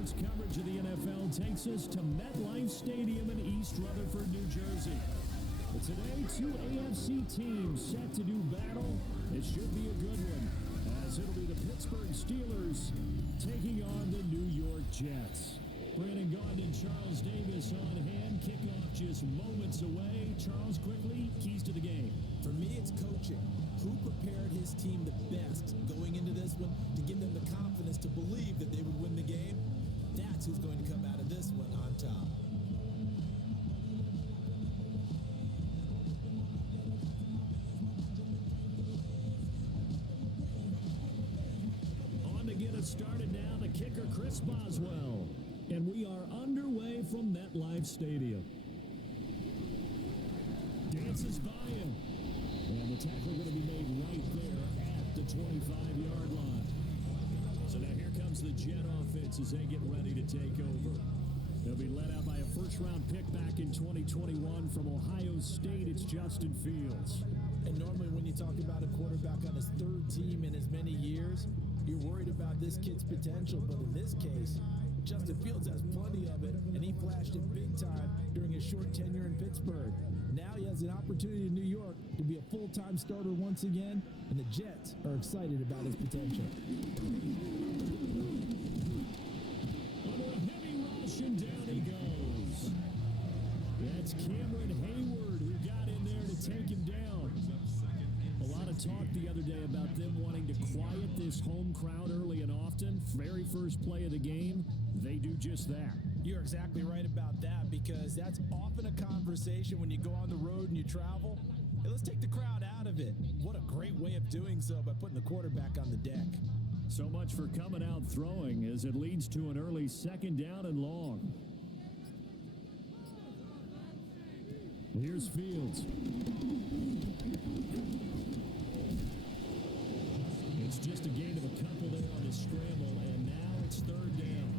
sports coverage of the NFL takes us to MetLife Stadium in East Rutherford, New Jersey. But today, two AFC teams set to do battle. It should be a good one, as it'll be the Pittsburgh Steelers taking on the New York Jets. Brandon Gaudin and Charles Davis on hand. Kickoff just moments away. Charles, quickly, keys to the game. For me, it's coaching. Who prepared his team the best going into this one to give them the confidence to believe that they would win the game? That's who's going to come out of this one on top. On to get us started now, the kicker, Chris Boswell. And we are underway from MetLife Stadium. Dances by him. And the tackle going to be made right there at the 25-yard line. So now here comes the Jet offense as they get ready to take over. They'll be led out by a first-round pick back in 2021 from Ohio State. It's Justin Fields. And normally when you talk about a quarterback on his third team in as many years, you're worried about this kid's potential. But in this case, Justin Fields has plenty of it, and he flashed it big time during his short tenure in Pittsburgh. Now he has an opportunity in New York to be a full-time starter once again, and the Jets are excited about his potential. Under a heavy rush, and down he goes. That's Cameron Hayward who got in there to take him down. A lot of talk the other day about them wanting to quiet this home crowd early and often. Very first play of the game, they do just that. You're exactly right about that, because that's often a conversation when you go on the road and you travel. Hey, let's take the crowd out of it. What a great way of doing so by putting the quarterback on the deck. So much for coming out throwing, as it leads to an early second down and long. Here's Fields. It's just a gain of a couple there on the scramble, and now it's third down.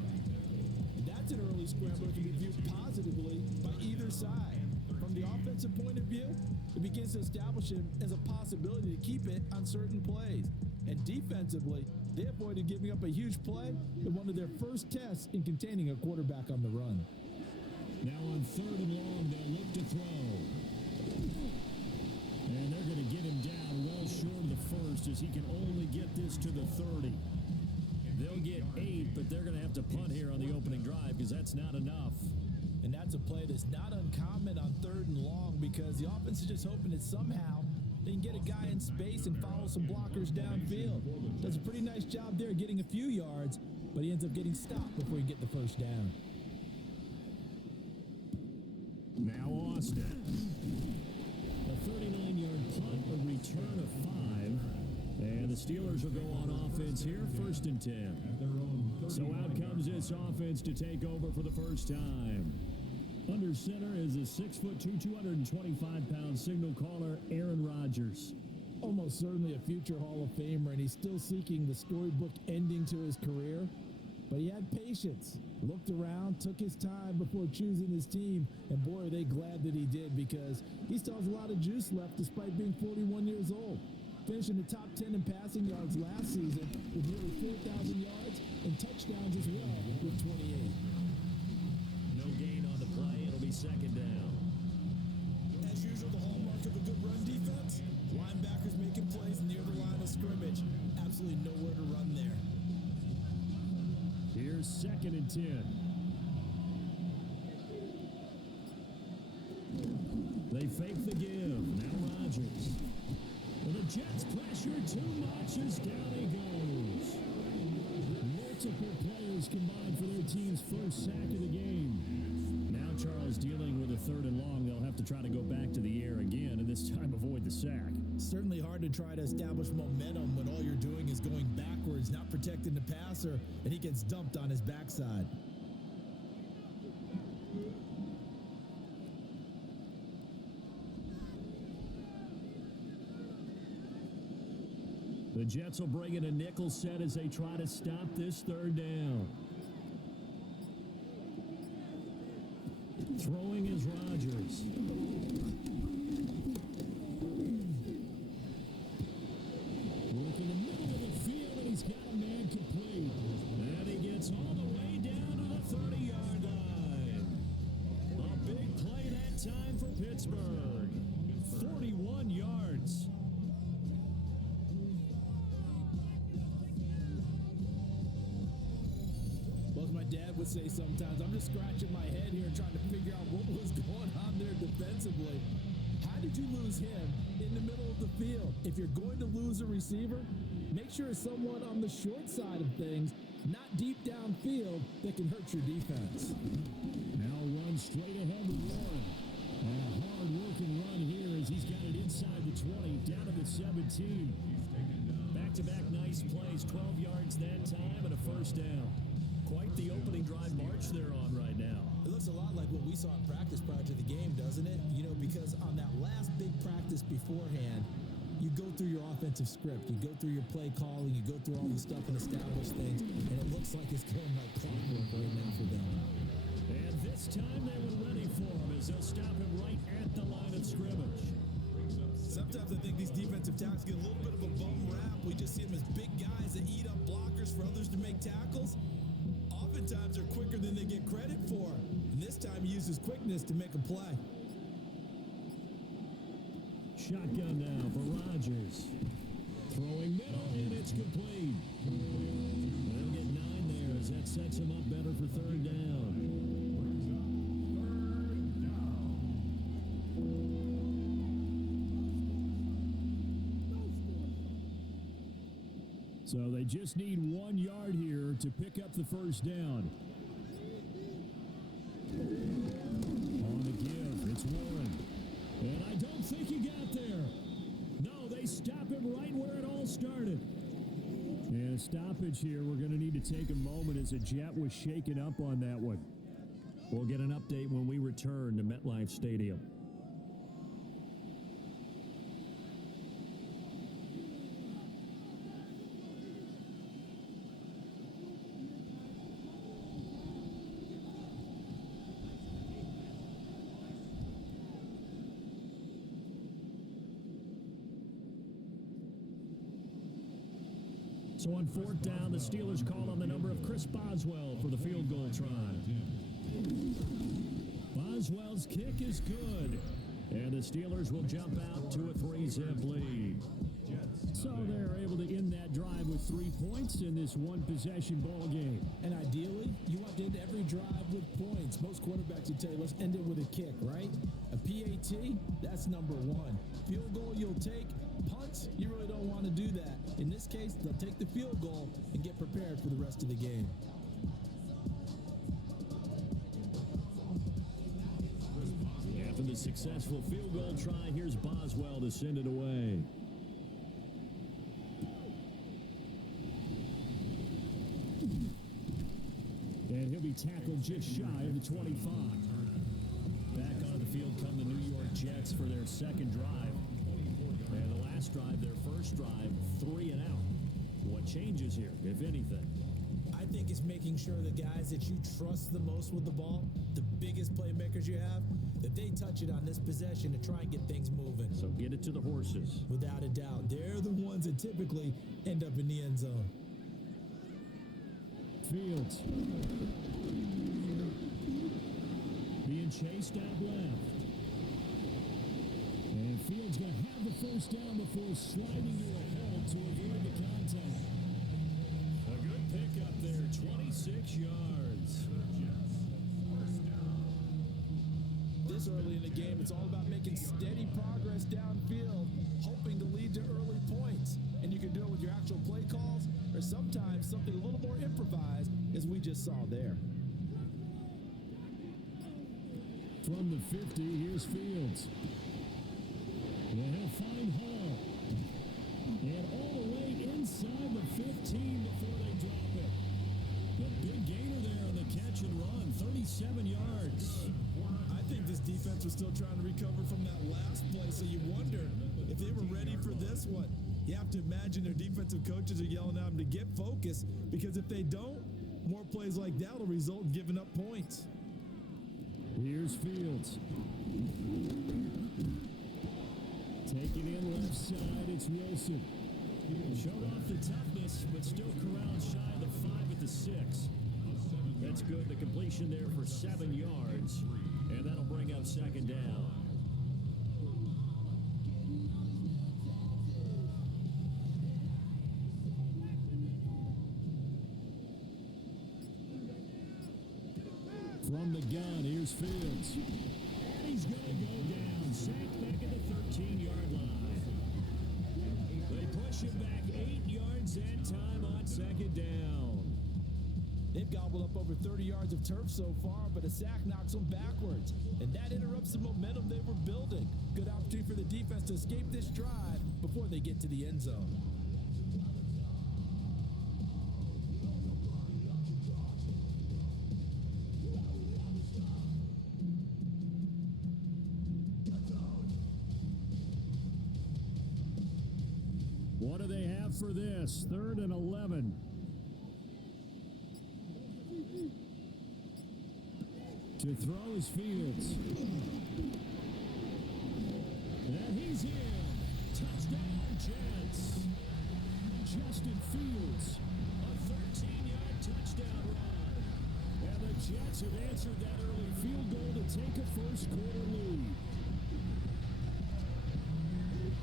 That's an early scramble that can be viewed positively by either side. From the offensive point of view, it begins to establish him as a possibility to keep it on certain plays. And defensively, they avoided giving up a huge play in one of their first tests in containing a quarterback on the run. Now on third and long, they'll look to throw. And they're going to get him down well short of the first, as he can only get this to the 30. They'll get 8, but they're going to have to punt here on the opening drive because that's not enough. And that's a play that's not uncommon on third and long, because the offense is just hoping that somehow they can get a guy in space and follow some blockers downfield. Does a pretty nice job there getting a few yards, but he ends up getting stopped before he can get the first down. Now Austin. A 39-yard punt, a return of 5. And the Steelers will go on offense here, 1st and 10. So out comes this offense to take over for the first time. Under center is a 6'2", 225-pound signal caller, Aaron Rodgers. Almost certainly a future Hall of Famer, and he's still seeking the storybook ending to his career. But he had patience, looked around, took his time before choosing his team, and boy, are they glad that he did, because he still has a lot of juice left despite being 41 years old. Finishing the top 10 in passing yards last season with nearly 4,000 yards and touchdowns as well with 28. No gain on the play. It'll be second down. As usual, the hallmark of a good run defense, linebackers making plays near the line of scrimmage. Absolutely nowhere to run there. Here's 2nd and 10. They fake the give. Now Rodgers. And the Jets pressure too much as down he goes. Multiple players combined for their team's first sack of the game. Now Charles dealing with a 3rd and long. They'll have to try to go back to the air again, and this time avoid the sack. Certainly hard to try to establish momentum when all you're doing is going backwards, not protecting the passer, and he gets dumped on his backside. The Jets will bring in a nickel set as they try to stop this 3rd down. Throwing is Rodgers. Working the middle of the field, and he's got a man complete. And he gets all the way down dad would say sometimes. I'm just scratching my head here trying to figure out what was going on there defensively. How did you lose him in the middle of the field? If you're going to lose a receiver, make sure it's someone on the short side of things, not deep downfield, that can hurt your defense. Now run straight ahead to Warren. And a hard-working run here as he's got it inside the 20, down to the 17. Back-to-back nice plays, 12 yards that time and a first down. Quite the opening drive march they're on right now. It looks a lot like what we saw in practice prior to the game, doesn't it? You know, because on that last big practice beforehand, you go through your offensive script, you go through your play calling, you go through all the stuff and establish things, and it looks like it's going like clockwork right now for them. And this time they were ready for him as they'll stop him right at the line of scrimmage. Sometimes I think these defensive tackles get a little bit of a bum rap. We just see them as big guys that eat up blockers for others to make tackles. Oftentimes they're quicker than they get credit for. And this time he uses quickness to make a play. Shotgun now for Rodgers. Throwing middle, and it's complete. They'll get 9 there as that sets him up better for third down. So they just need 1 yard here to pick up the first down. On the give, it's Warren. And I don't think he got there. No, they stop him right where it all started. And a stoppage here. We're going to need to take a moment as a jet was shaken up on that one. We'll get an update when we return to MetLife Stadium. So on fourth down, the Steelers call on the number of Chris Boswell for the field goal try. Boswell's kick is good, and the Steelers will jump out to a 3-zip lead. So they're able to end that drive with 3 points in this one-possession ball game. And ideally, you want to end every drive with points. Most quarterbacks would tell you, let's end it with a kick, right? A PAT, that's number 1. Field goal you'll take. Punts, you really don't want to do that. In this case, they'll take the field goal and get prepared for the rest of the game. After the successful field goal try, here's Boswell to send it away. And he'll be tackled just shy of the 25. Back on the field come the New York Jets for their second drive. And the last drive, their first drive, 3 and out. What changes here, if anything? I think it's making sure the guys that you trust the most with the ball, the biggest playmakers you have, that they touch it on this possession to try and get things moving. So get it to the horses. Without a doubt. They're the ones that typically end up in the end zone. Fields. Being chased out left. And Fields going to have the first down before sliding to a halt to avoid the contact. A good pickup there, 26 yards. This early in the game, it's all about making steady progress downfield, hoping to lead to early points. And you can do it with your actual play calls, or sometimes something a little more improvised, as we just saw there. From the 50, here's Fields. And he'll find Hall. And all the way inside the 15 before they drop it. The big gainer there on the catch and run, 37 yards. I think this defense was still trying to recover from that last play, so you wonder if they were ready for this one. You have to imagine their defensive coaches are yelling at them to get focused, because if they don't, more plays like that will result in giving up points. Here's Fields. Taking in left side, it's Wilson. Showed off the toughness, but still corralled shy of the 5 at the 6. That's good. The completion there for 7 yards, and that'll bring up second down. From the gun, here's Fields. And he's going to go down. Sacked back at the 13-yard line. They push him back 8 yards that time on second down. They've gobbled up over 30 yards of turf so far, but a sack knocks them backwards. And that interrupts the momentum they were building. Good opportunity for the defense to escape this drive before they get to the end zone. What do they have for this? 3rd and 11. To throw is Fields. And he's in. Touchdown, Jets. Justin Fields, a 13-yard touchdown run. And the Jets have answered that early field goal to take a first-quarter lead.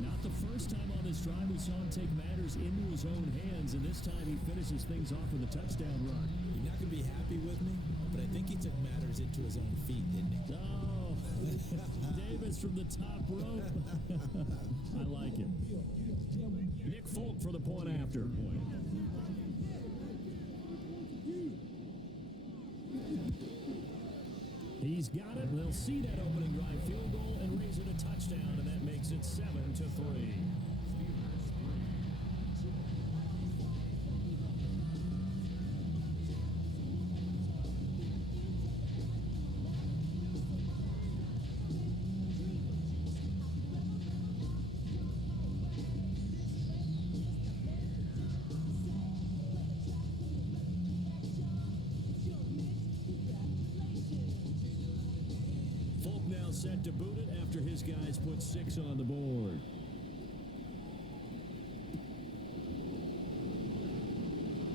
Not the first time on this drive we saw him take matters into his own hands, and this time he finishes things off with a touchdown run. You're not going to be happy with me, but I think he took matters into his own feet, didn't he? Oh, Davis from the top rope. I like it. Nick Folk for the point after. He's got it. They'll see that opening drive field goal and raise it a touchdown, and that makes it 7-3. Set to boot it after his guys put 6 on the board.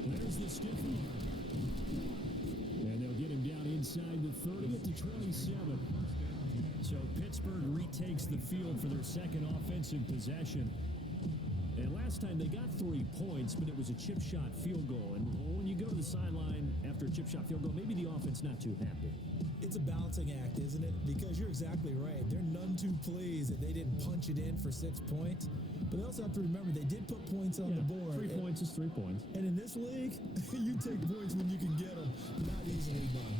There's the stiff arm. And they'll get him down inside the 30 at the 27. So Pittsburgh retakes the field for their second offensive possession. And last time they got 3 points, but it was a chip shot field goal. And when you go to the sideline after a chip shot field goal, maybe the offense not too happy. It's a balancing act, isn't it? Because you're exactly right. They're none too pleased that they didn't punch it in for 6 points. But they also have to remember they did put points on the board. 3 points is 3 points. And in this league, you take points when you can get them. Not easily done.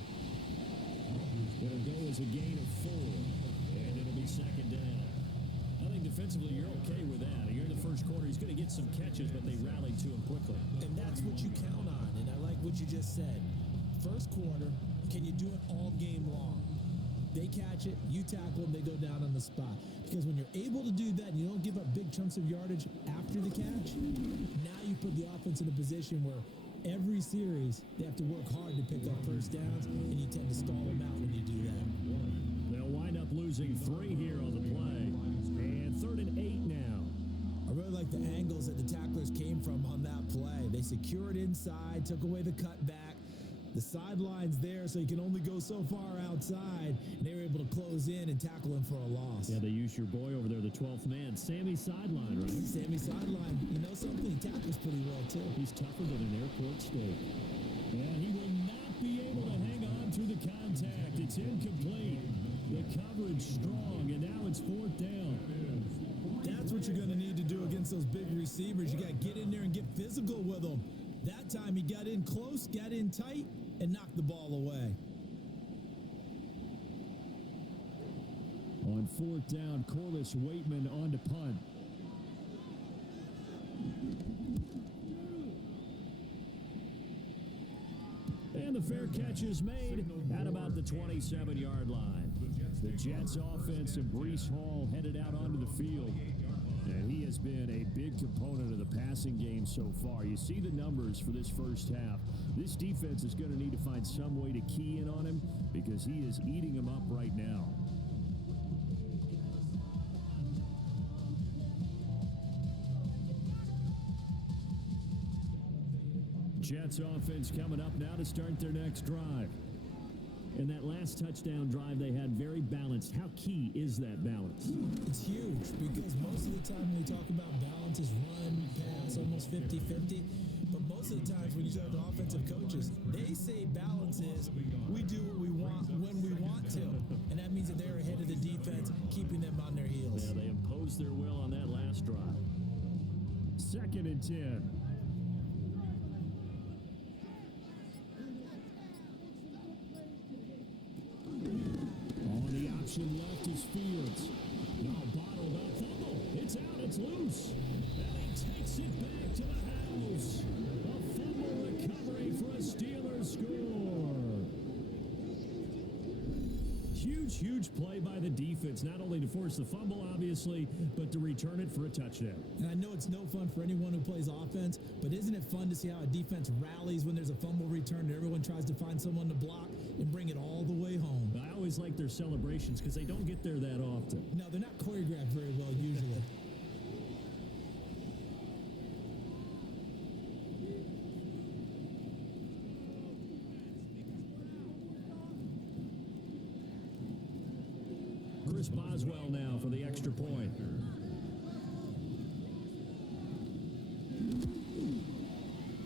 It'll go as a gain of 4. And it'll be second down. I think defensively you're okay with that. You're in the first quarter. He's going to get some catches, but they rallied to him quickly. And that's what you count on. And I like what you just said. First quarter, can you do it all game long? They catch it, you tackle them, they go down on the spot. Because when you're able to do that and you don't give up big chunks of yardage after the catch, now you put the offense in a position where every series they have to work hard to pick up first downs, and you tend to stall them out when you do that. They'll wind up losing 3 here on the play. And 3rd and 8 now. I really like the angles that the tacklers came from on that play. They secured inside, took away the cutback. The sideline's there, so you can only go so far outside, and they were able to close in and tackle him for a loss. Yeah, they used your boy over there, the 12th man, Sammy Sideline, right? Sammy Sideline. You know something? He tackles pretty well, too. He's tougher than an airport steak. And he will not be able to hang on to the contact. It's incomplete. The coverage strong, and now it's 4th down. That's what you're going to need to do against those big receivers. You got to get in there and get physical with them. That time he got in close, got in tight, and knocked the ball away. On 4th down, Corliss Waitman on to punt. And the fair catch is made at about the 27-yard line. The Jets offense and Breece Hall headed out onto the field. And he has been a big component of the passing game so far. You see the numbers for this first half. This defense is going to need to find some way to key in on him because he is eating them up right now. Jets offense coming up now to start their next drive. And that last touchdown drive they had very balanced. How key is that balance? It's huge because most of the time when we talk about balance is run, pass, almost 50-50. But most of the times when you talk to offensive coaches, they say balance is we do what we want when we want to. And that means that they're ahead of the defense, keeping them on their heels. Yeah, they imposed their will on that last drive. 2nd and 10. On the option left is Fields. Now bottled up. Fumble. It's out. It's loose. And he takes it back to the house. A fumble recovery for a Steelers score. Huge play by the defense, not only to force the fumble, obviously, but to return it for a touchdown. And I know it's no fun for anyone who plays offense, but isn't it fun to see how a defense rallies when there's a fumble return and everyone tries to find someone to block and bring it all the way home? I always like their celebrations because they don't get there that often. No, they're not choreographed very well usually. Chris Boswell now for the extra point.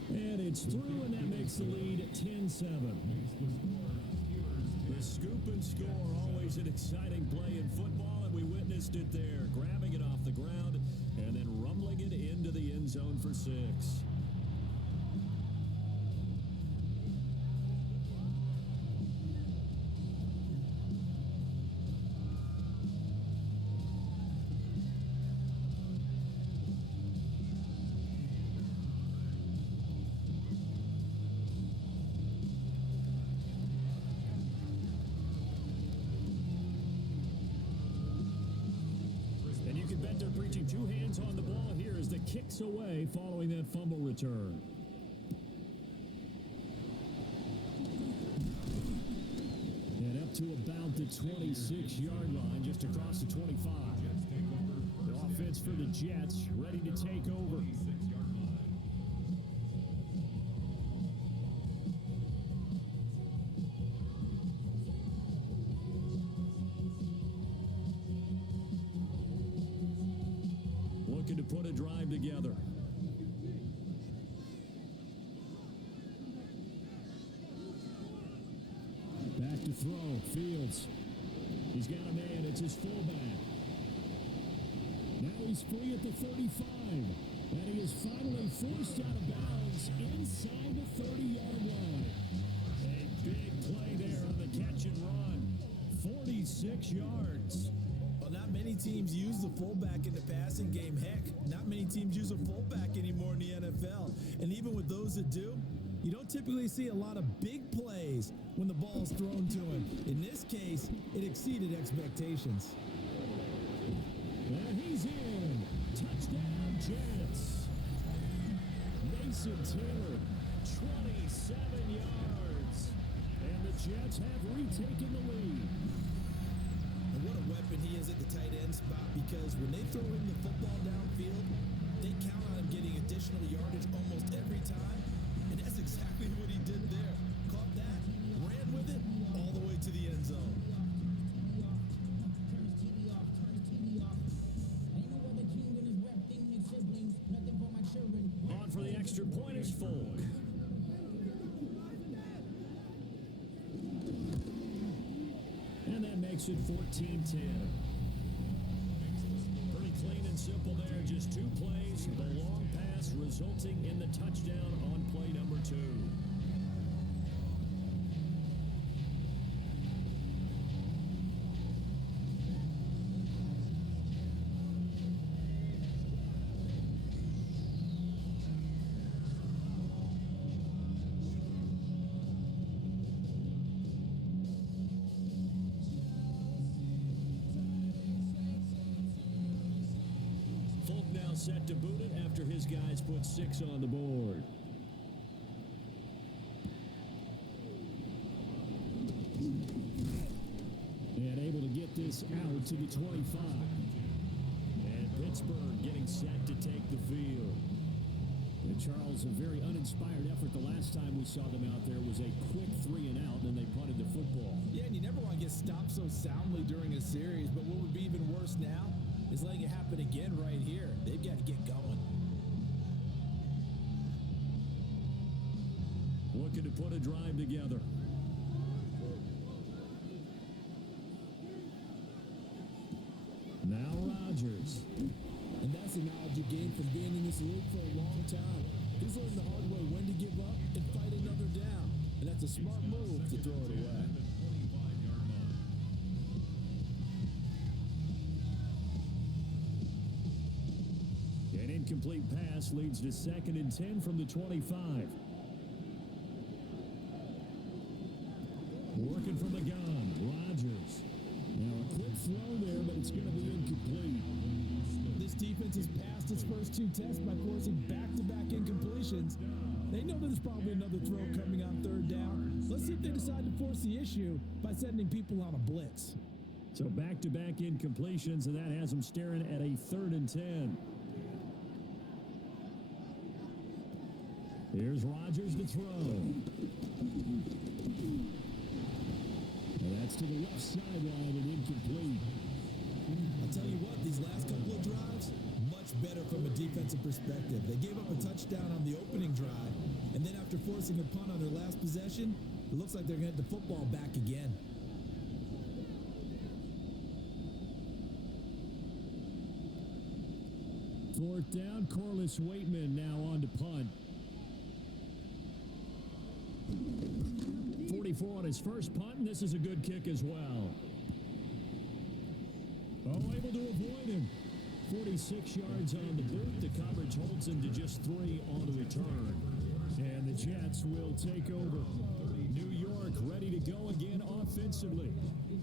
And it's through, and that makes the lead 10-7. The scoop and score, always an exciting play in football, and we witnessed it there, grabbing it off the ground and then rumbling it into the end zone for 6. Preaching 2 hands on the ball here as the kicks away following that fumble return. And up to about the 26-yard line, just across the 25. The offense for the Jets ready to take over. To put a drive together. Back to throw. Fields. He's got a man. It's his fullback. Now he's free at the 35. And he is finally forced out of bounds inside the 30-yard line. A big play there on the catch and run. 46 yards. Not many teams use the fullback in the passing game. Heck, not many teams use a fullback anymore in the NFL. And even with those that do, you don't typically see a lot of big plays when the ball's thrown to him. In this case, it exceeded expectations. And he's in. Touchdown, Jets. Mason Taylor, 27 yards. And the Jets have retaken the lead. And what a weapon he is at the tight end spot, because when they throw him the football downfield, they count on him getting additional yardage almost every time. And that's exactly what he did there. Caught that, ran with it, all the way to the end zone. On for the extra point is Folk. And that makes it 14-10. Pretty clean and simple there. Just 2 plays. The long pass resulting in the touchdown on play number 2. Set to boot it after his guys put 6 on the board. And able to get this out to the 25. And Pittsburgh getting set to take the field. And Charles, a very uninspired effort. The last time we saw them out there was a quick 3 and out, and then they punted the football. Yeah, and you never want to get stopped so soundly during a series, but what would be even worse now is letting it happen again right here. They've got to get going. looking to put a drive together. Now Rodgers. And that's a knowledge you gain from being in this league for a long time. He's learned the hard way when to give up and fight another down. And that's a smart move to throw it away. An incomplete pass leads to 2nd and 10 from the 25. Working from the gun, Rodgers. Now a quick throw there, but it's going to be incomplete. This defense has passed its first 2 tests by forcing back-to-back incompletions. They know there's probably another throw coming on 3rd down. Let's see if they decide to force the issue by sending people on a blitz. So back-to-back incompletions, and that has them staring at a 3rd and 10. Here's Rodgers to throw. And that's to the left sideline and incomplete. I'll tell you what, these last couple of drives, much better from a defensive perspective. They gave up a touchdown on the opening drive, and then after forcing a punt on their last possession, it looks like they're going to get the football back again. Fourth down, Corliss Waitman now on to punt. 44 on his first punt, and this is a good kick as well. Oh, able to avoid him. 46 yards on the boot. The coverage holds him to just 3 on the return. And the Jets will take over. New York ready to go again offensively.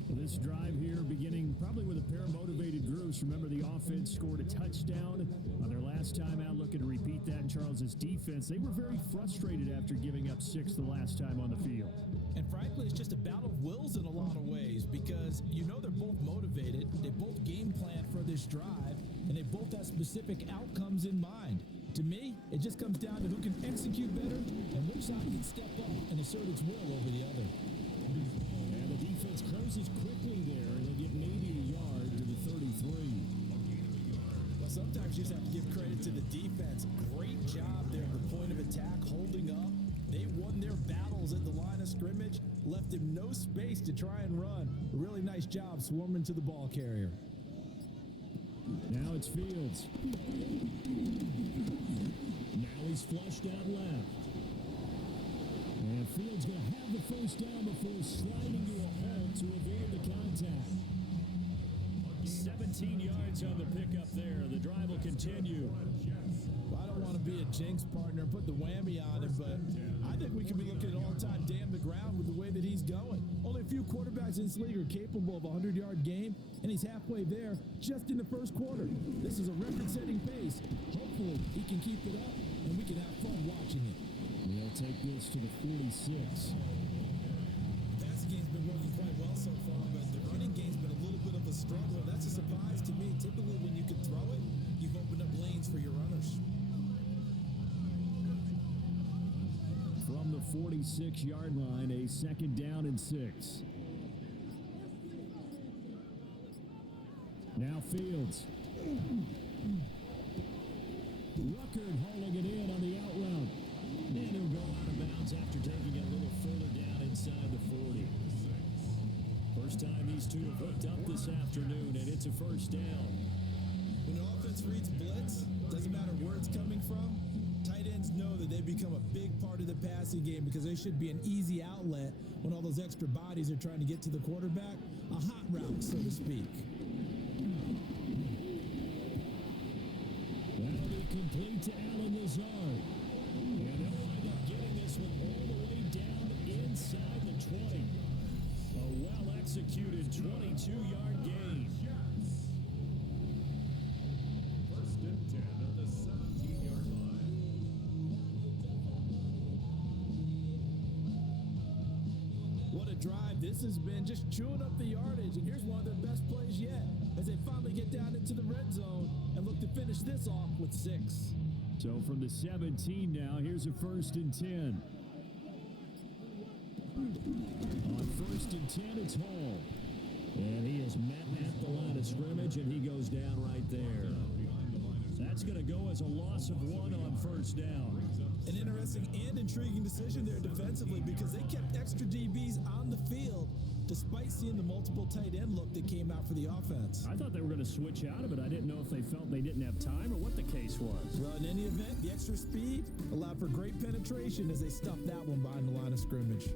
This drive here beginning probably with a pair of motivated groups. Remember, the offense scored a touchdown on their last time out, looking to repeat that in Charles's defense. They were very frustrated after giving up 6 the last time on the field. And frankly, it's just a battle of wills in a lot of ways because you know they're both motivated, they both game plan for this drive, and they both have specific outcomes in mind. To me, it just comes down to who can execute better and which side can step up and assert its will over the other. And the defense closes quickly there, and they get maybe a yard to the 33. Well, sometimes you just have to give credit to the defense. Great job there at the point of attack, holding up. They won their battles at the line of scrimmage, left him no space to try and run. A really nice job swarming to the ball carrier. Now it's Fields. Now he's flushed out left. And Fields going to have the first down before sliding to a halt to avoid the contact. 17 yards on the pickup there. The drive will continue. Well, I don't want to be a jinx partner and put the whammy on him, but I think we could be looking at all-time damn the ground with the way that he's going. Only a few quarterbacks in this league are capable of a 100-yard game, and he's halfway there just in the first quarter. This is a record-setting pace. Hopefully, he can keep it up, and we can have fun watching it. They'll take this to the 46. The passing game's been working quite well so far, but the running game's been a little bit of a struggle. That's a surprise to me. Typically, when you can throw it, you've opened up lanes for your runners. From the 46-yard line, a 2nd down and 6. Now Fields. Ruckert hauling it in on the out route. And he'll go out of bounds after taking it a little further down inside the 40. First time these two have hooked up this afternoon, and it's a first down. When an offense reads blitz, doesn't matter where it's coming from, tight ends know that they become a big part of the passing game because they should be an easy outlet when all those extra bodies are trying to get to the quarterback. A hot route, so to speak. That'll be complete to Alan Lazard. And they'll wind up getting this one all the way down inside the 20. A well-executed 22-yard gain. First and 10 at the 17-yard line. What a drive this has been, just chewing up the yardage. And here's one of their best plays yet as they finally get down into the red zone and look to finish this off with 6. So from the 17 now, here's a 1st and 10. On 1st and 10, it's Hall. And he is met at the line of scrimmage, and he goes down right there. That's going to go as a loss of 1 on 1st down. An interesting interesting and intriguing decision there defensively because they kept extra DBs on the field despite seeing the multiple tight end look that came out for the offense. I thought they were going to switch out of it. I didn't know if they felt they didn't have time or what the case was. Well, in any event, the extra speed allowed for great penetration as they stuffed that one behind the line of scrimmage.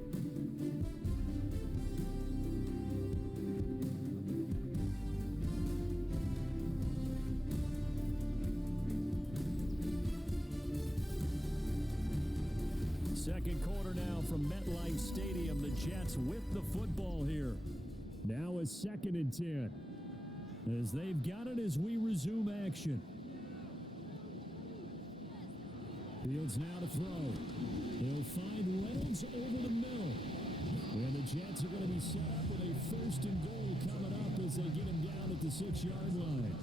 Second quarter now from MetLife Stadium. The Jets with the football here. Now a 2nd and 10. As they've got it as we resume action. Fields now to throw. He'll find Reynolds over the middle. And the Jets are going to be set up with a 1st and goal coming up as they get him down at the 6-yard line.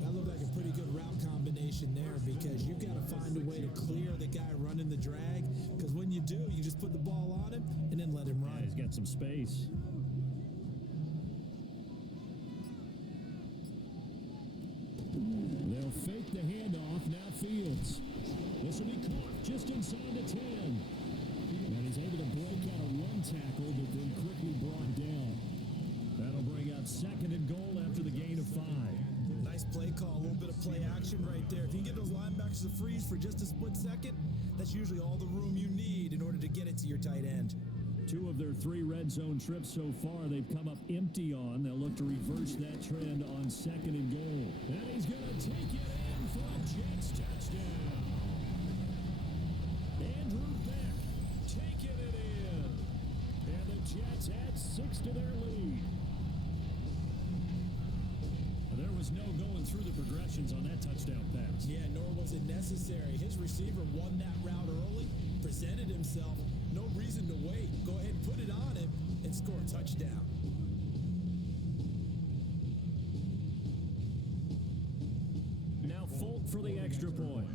That looked like a pretty good route combination there because you've got to find a way to clear the guy running the drag because when you do, you just put the ball on him and then let him run. Yeah, he's got some space. They'll fake the handoff. Now Fields. This will be caught just inside the 10. And he's able to break out a run tackle, but then quickly brought down. That'll bring up 2nd and goal after the gain of 5. Nice play call, a little bit of play action right there. If you can get those linebackers to freeze for just a split second, that's usually all the room you need in order to get it to your tight end. 2 of their 3 red zone trips so far, they've come up empty on. They'll look to reverse that trend on 2nd and goal. And he's going to take it in for a Jets touchdown. Andrew Beck taking it in. And the Jets add 6 to their lead. There was no going through the progressions on that touchdown pass. Yeah, nor was it necessary. His receiver won that route early, presented himself. No reason to wait. Go ahead and put it on him and score a touchdown. Now Folk for the extra point.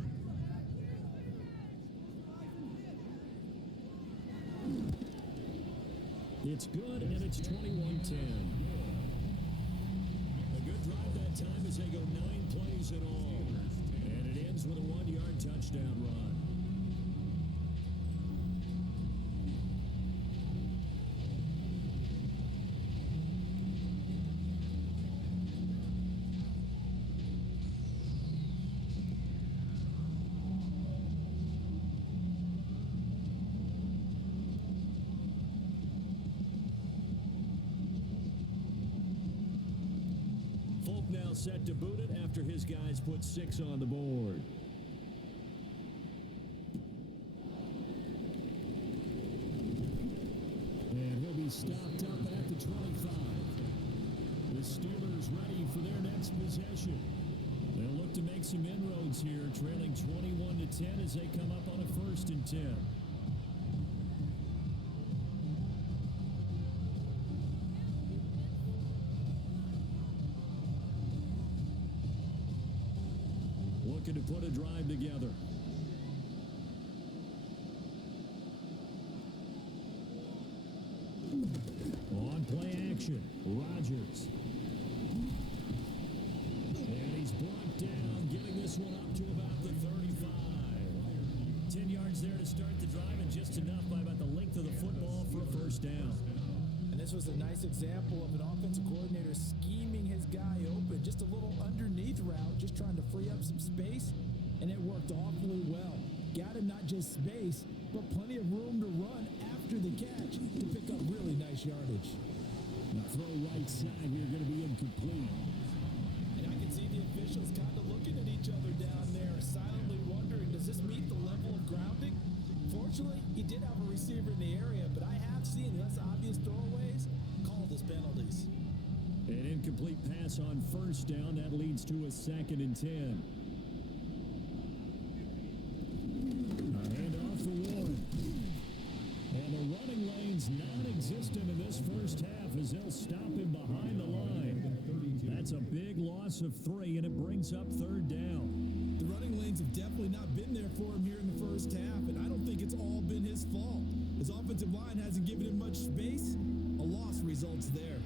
It's good, and it's 21-10. A good drive that time as they go 9 plays in all. And it ends with a 1-yard touchdown run. Now set to boot it after his guys put 6 on the board. And he'll be stopped up at the 25. The Steelers ready for their next possession. They'll look to make some inroads here, trailing 21-10 as they come up on a 1st and 10. Looking to put a drive together. On play action, Rodgers. And he's brought down, getting this one up to about the 35. 10 yards there to start the drive, and just enough by about the length of the football for a 1st down. And this was a nice example of an offensive coordinator scheming his guy open. Just a little underneath route, just trying to free up some space, and it worked awfully well. Got him not just space, but plenty of room to run after the catch to pick up really nice yardage. The throw right side here going to be incomplete. And I can see the officials kind of looking at each other down there, silently wondering, does this meet the level of grounding? Fortunately, he did have a receiver in the area, but I have seen less obvious throwaways called as penalties. An incomplete pass on 1st down. That leads to a 2nd and 10. A handoff for Warren. And the running lane's non-existent in this 1st half as they'll stop him behind the line. That's a big loss of 3, and it brings up 3rd down. The running lanes have definitely not been there for him here in the 1st half, and I don't think it's all been his fault. His offensive line hasn't given him much space. A loss results there.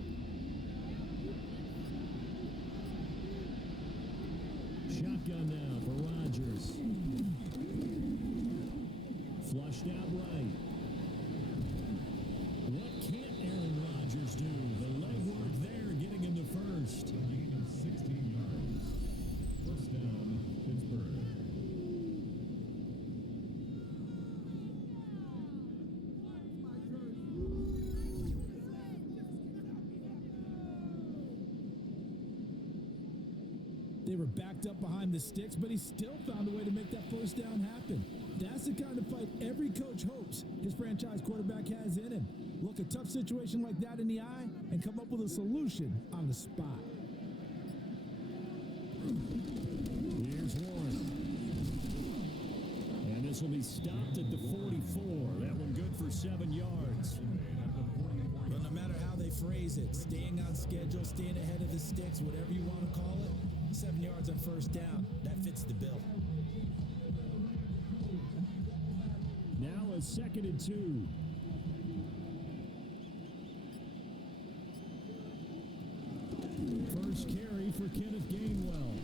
Shotgun now for Rodgers. flushed out right. What can't Aaron Rodgers do? The legwork there getting him to first. A gain of 16 yards. First down, Pittsburgh. They were backed up behind the sticks, but he still found a way to make that first down happen. That's the kind of fight every coach hopes his franchise quarterback has in him. Look a tough situation like that in the eye and come up with a solution on the spot. Here's one. And this will be stopped at the 44. That one good for 7 yards. But no matter how they phrase it, staying on schedule, staying ahead of the sticks, whatever you want to call it, 7 yards on first down, that fits the bill. Now a 2nd and 2. First carry for Kenneth Gainwell.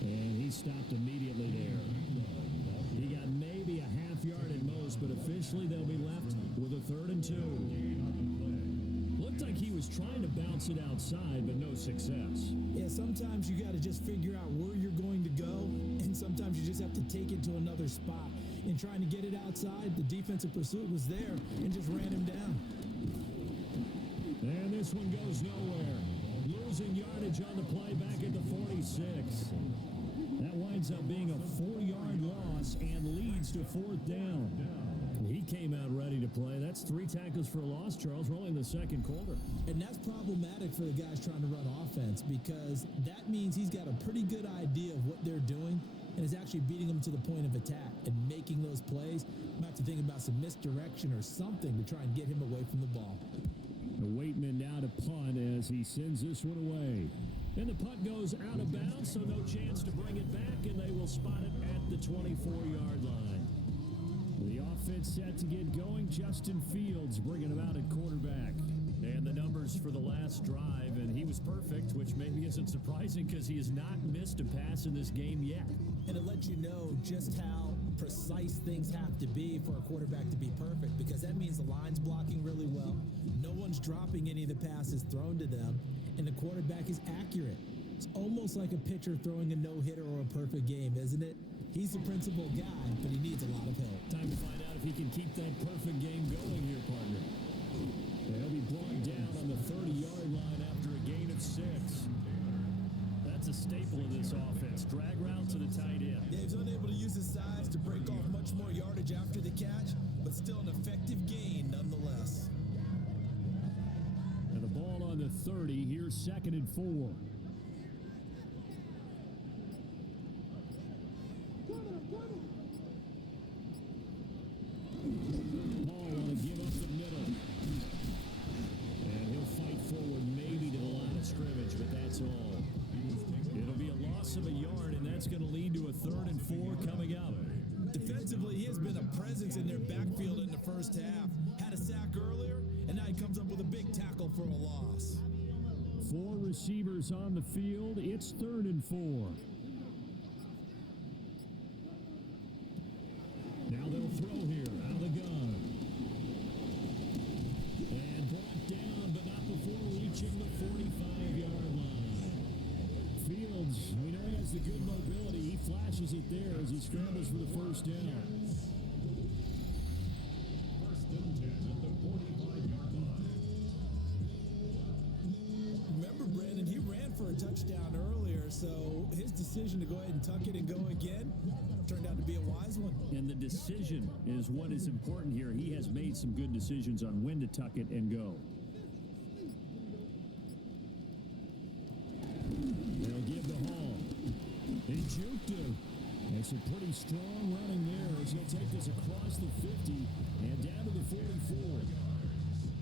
And he stopped immediately there. He got maybe a half yard at most, but officially they'll be left with a 3rd and 2. Looked like he was trying to bounce it outside, but no success. Yeah, sometimes you got to just figure out where you're going to go, and sometimes you just have to take it to another spot. In trying to get it outside, the defensive pursuit was there and just ran him down. And this one goes nowhere. Losing yardage on the play back at the 46. That winds up being a 4-yard loss and leads to 4th down. He came out ready to play. That's 3 tackles for a loss, Charles. We're only in the 2nd quarter. And that's problematic for the guys trying to run offense because that means he's got a pretty good idea of what they're doing and is actually beating them to the point of attack and making those plays. Might have to think about some misdirection or something to try and get him away from the ball. Waitman now to punt as he sends this one away. And the punt goes out of bounds, so no chance to bring it back, and they will spot it at the 24-yard line. The offense set to get going. Justin Fields bringing him out at quarterback. And the numbers for the last drive, and he was perfect, which maybe isn't surprising because he has not missed a pass in this game yet. And it lets you know just how precise things have to be for a quarterback to be perfect because that means the line's blocking really well. No one's dropping any of the passes thrown to them, and the quarterback is accurate. It's almost like a pitcher throwing a no-hitter or a perfect game, isn't it? He's the principal guy, but he needs a lot of help. Time to find out if he can keep that perfect game going here, partner. They'll be brought down on the 30-yard line after a gain of 6. That's a staple of this offense. Drag route to the tight end. Yeah, he's unable to use his size to break off much more yardage after the catch, but still an effective gain nonetheless. And the ball on the 30. Here's 2nd and 4. Ball want to give up the middle. And he'll fight forward maybe to the line of scrimmage, but that's all. It'll be a loss of a yard, and that's going to lead to a 3rd and 4 coming up. Defensively, he has been a presence in their backfield in the first half. Had a sack earlier, and now he comes up with a big tackle for a loss. 4 receivers on the field. It's 3rd and 4. Now they'll throw here out of the gun. And brought down, but not before reaching the 45-yard line. Fields, we know he has the good mobility. He flashes it there as he scrambles for the first down. First and 10 at the 45-yard line. Remember, Brandon, he ran for a touchdown earlier, so his decision to go ahead and tuck it and go again turned out to be a wise one. And the decision is what is important here. He has made some good decisions on when to tuck it and go. They'll give the Hall. He juked him. That's a pretty strong running there as he'll take this across the 50 and down to the 44.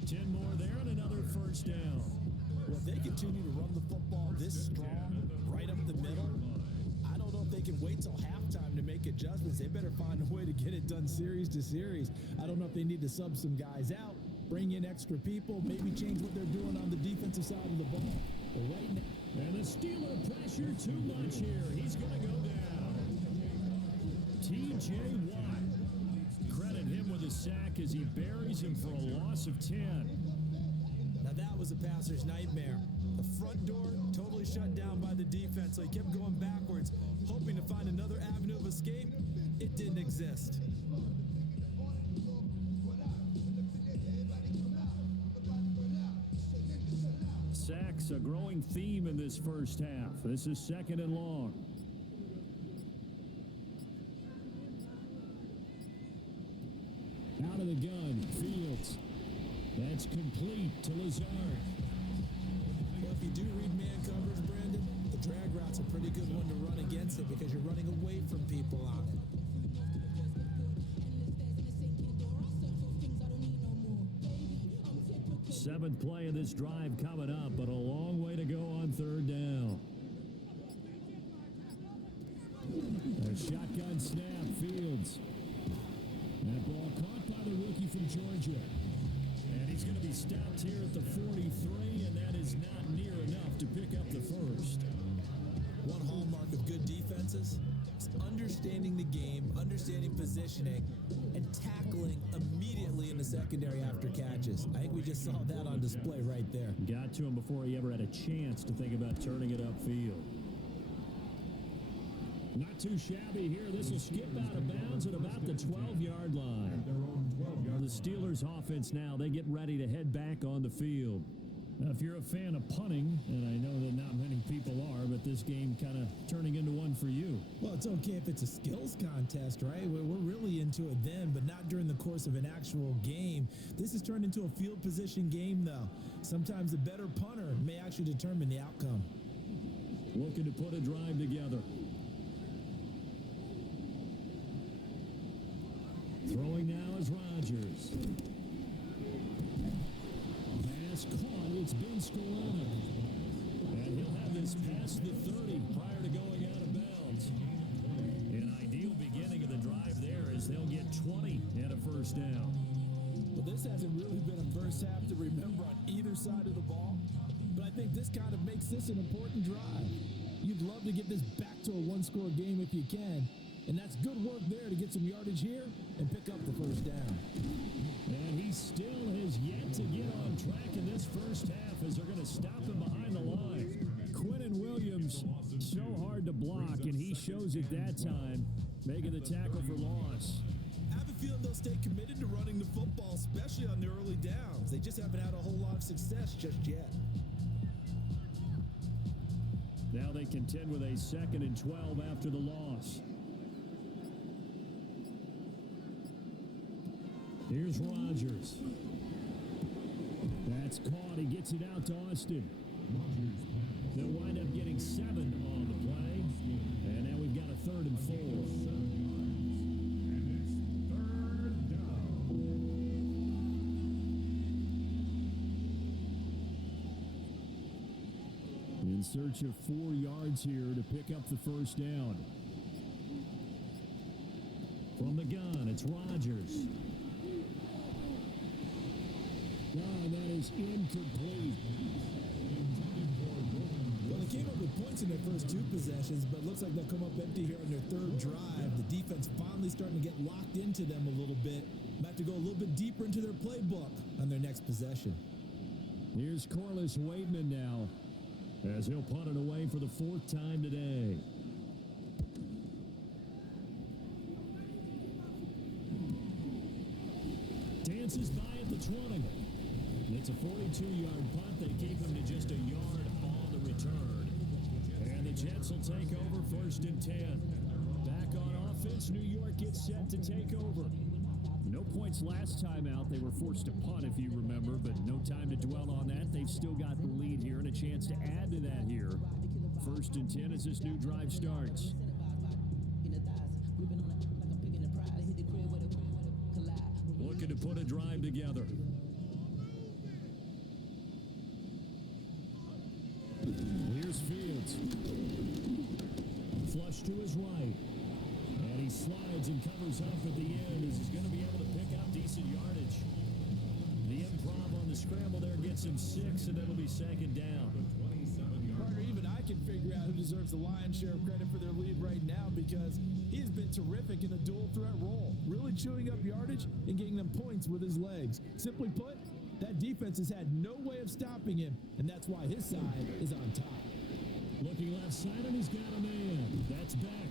10 more there and another first down. Well, if they continue to run the football this strong, right up the middle, I don't know if they can wait till halftime to make adjustments. They better find a way to get it done series to series. I don't know if they need to sub some guys out, bring in extra people, maybe change what they're doing on the defensive side of the ball. But right now, and the Steeler pressure too much here. He's going to go down. T.J. Watt sack as he buries him for a loss of 10. Now that was a passer's nightmare. The front door totally shut down by the defense, so he kept going backwards, hoping to find another avenue of escape. It didn't exist. Sacks, a growing theme in this first half. This is 2nd and long. Out of the gun, Fields. That's complete to Lazard. Well, if you do read man coverage, Brandon, the drag route's a pretty good one to run against it because you're running away from people on it. Seventh play of this drive coming up, but a long way to go on 3rd down. A shotgun snap, Fields. That ball caught by the rookie from Georgia. And he's going to be stopped here at the 43, and that is not near enough to pick up the first. One hallmark of good defenses is understanding the game, understanding positioning, and tackling immediately in the secondary after catches. I think we just saw that on display right there. Got to him before he ever had a chance to think about turning it upfield. Not too shabby here. This will skip out of bounds at about the 12-yard line. The Steelers' offense now, they get ready to head back on the field. Now, if you're a fan of punting, and I know that not many people are, but this game kind of turning into one for you. Well, it's okay if it's a skills contest, right? We're really into it then, but not during the course of an actual game. This has turned into a field position game, though. Sometimes a better punter may actually determine the outcome. Looking to put a drive together. Throwing now is Rodgers. Pass caught. It's been Skolana. And he'll have this past the 30 prior to going out of bounds. An ideal beginning of the drive there is they'll get 20 and a first down. Well, this hasn't really been a first half to remember on either side of the ball, but I think this kind of makes this an important drive. You'd love to get this back to a one-score game if you can, and that's good work there to get some yardage here and pick up the first down. And he still has yet to get on track in this first half as they're going to stop him behind the line. Quinnen Williams, so hard to block, and he shows it that time, making the tackle for loss. I have a feeling they'll stay committed to running the football, especially on the early downs. They just haven't had a whole lot of success just yet. Now they contend with a 2nd and 12 after the loss. Here's Rodgers. That's caught. He gets it out to Austin. They'll wind up getting 7 on the play. And now we've got a 3rd and 4. In search of 4 yards here to pick up the first down. From the gun, it's Rodgers. No, that is incomplete. Well, they came up with points in their first 2 possessions, but it looks like they'll come up empty here on their 3rd drive. The defense finally starting to get locked into them a little bit. Might have to go a little bit deeper into their playbook on their next possession. Here's Corliss Waitman now, as he'll punt it away for the 4th time today. Dances by at the 20. It's a 42-yard punt. They keep him to just a yard on the return. And the Jets will take over 1st and 10. Back on offense, New York gets set to take over. No points last time out. They were forced to punt, if you remember, but no time to dwell on that. They've still got the lead here and a chance to add to that here. 1st and 10 as this new drive starts. Looking to put a drive together. Here's Fields. Flush to his right. And he slides and covers up at the end as he's going to be able to pick up decent yardage. The improv on the scramble there gets him 6, and it'll be 2nd down. Carter, even I can figure out who deserves the lion's share of credit for their lead right now because he has been terrific in the dual threat role. Really really chewing up yardage and getting them points with his legs. Simply put, that defense has had no way of stopping him, and that's why his side is on top. Looking left side, and he's got a man. That's back.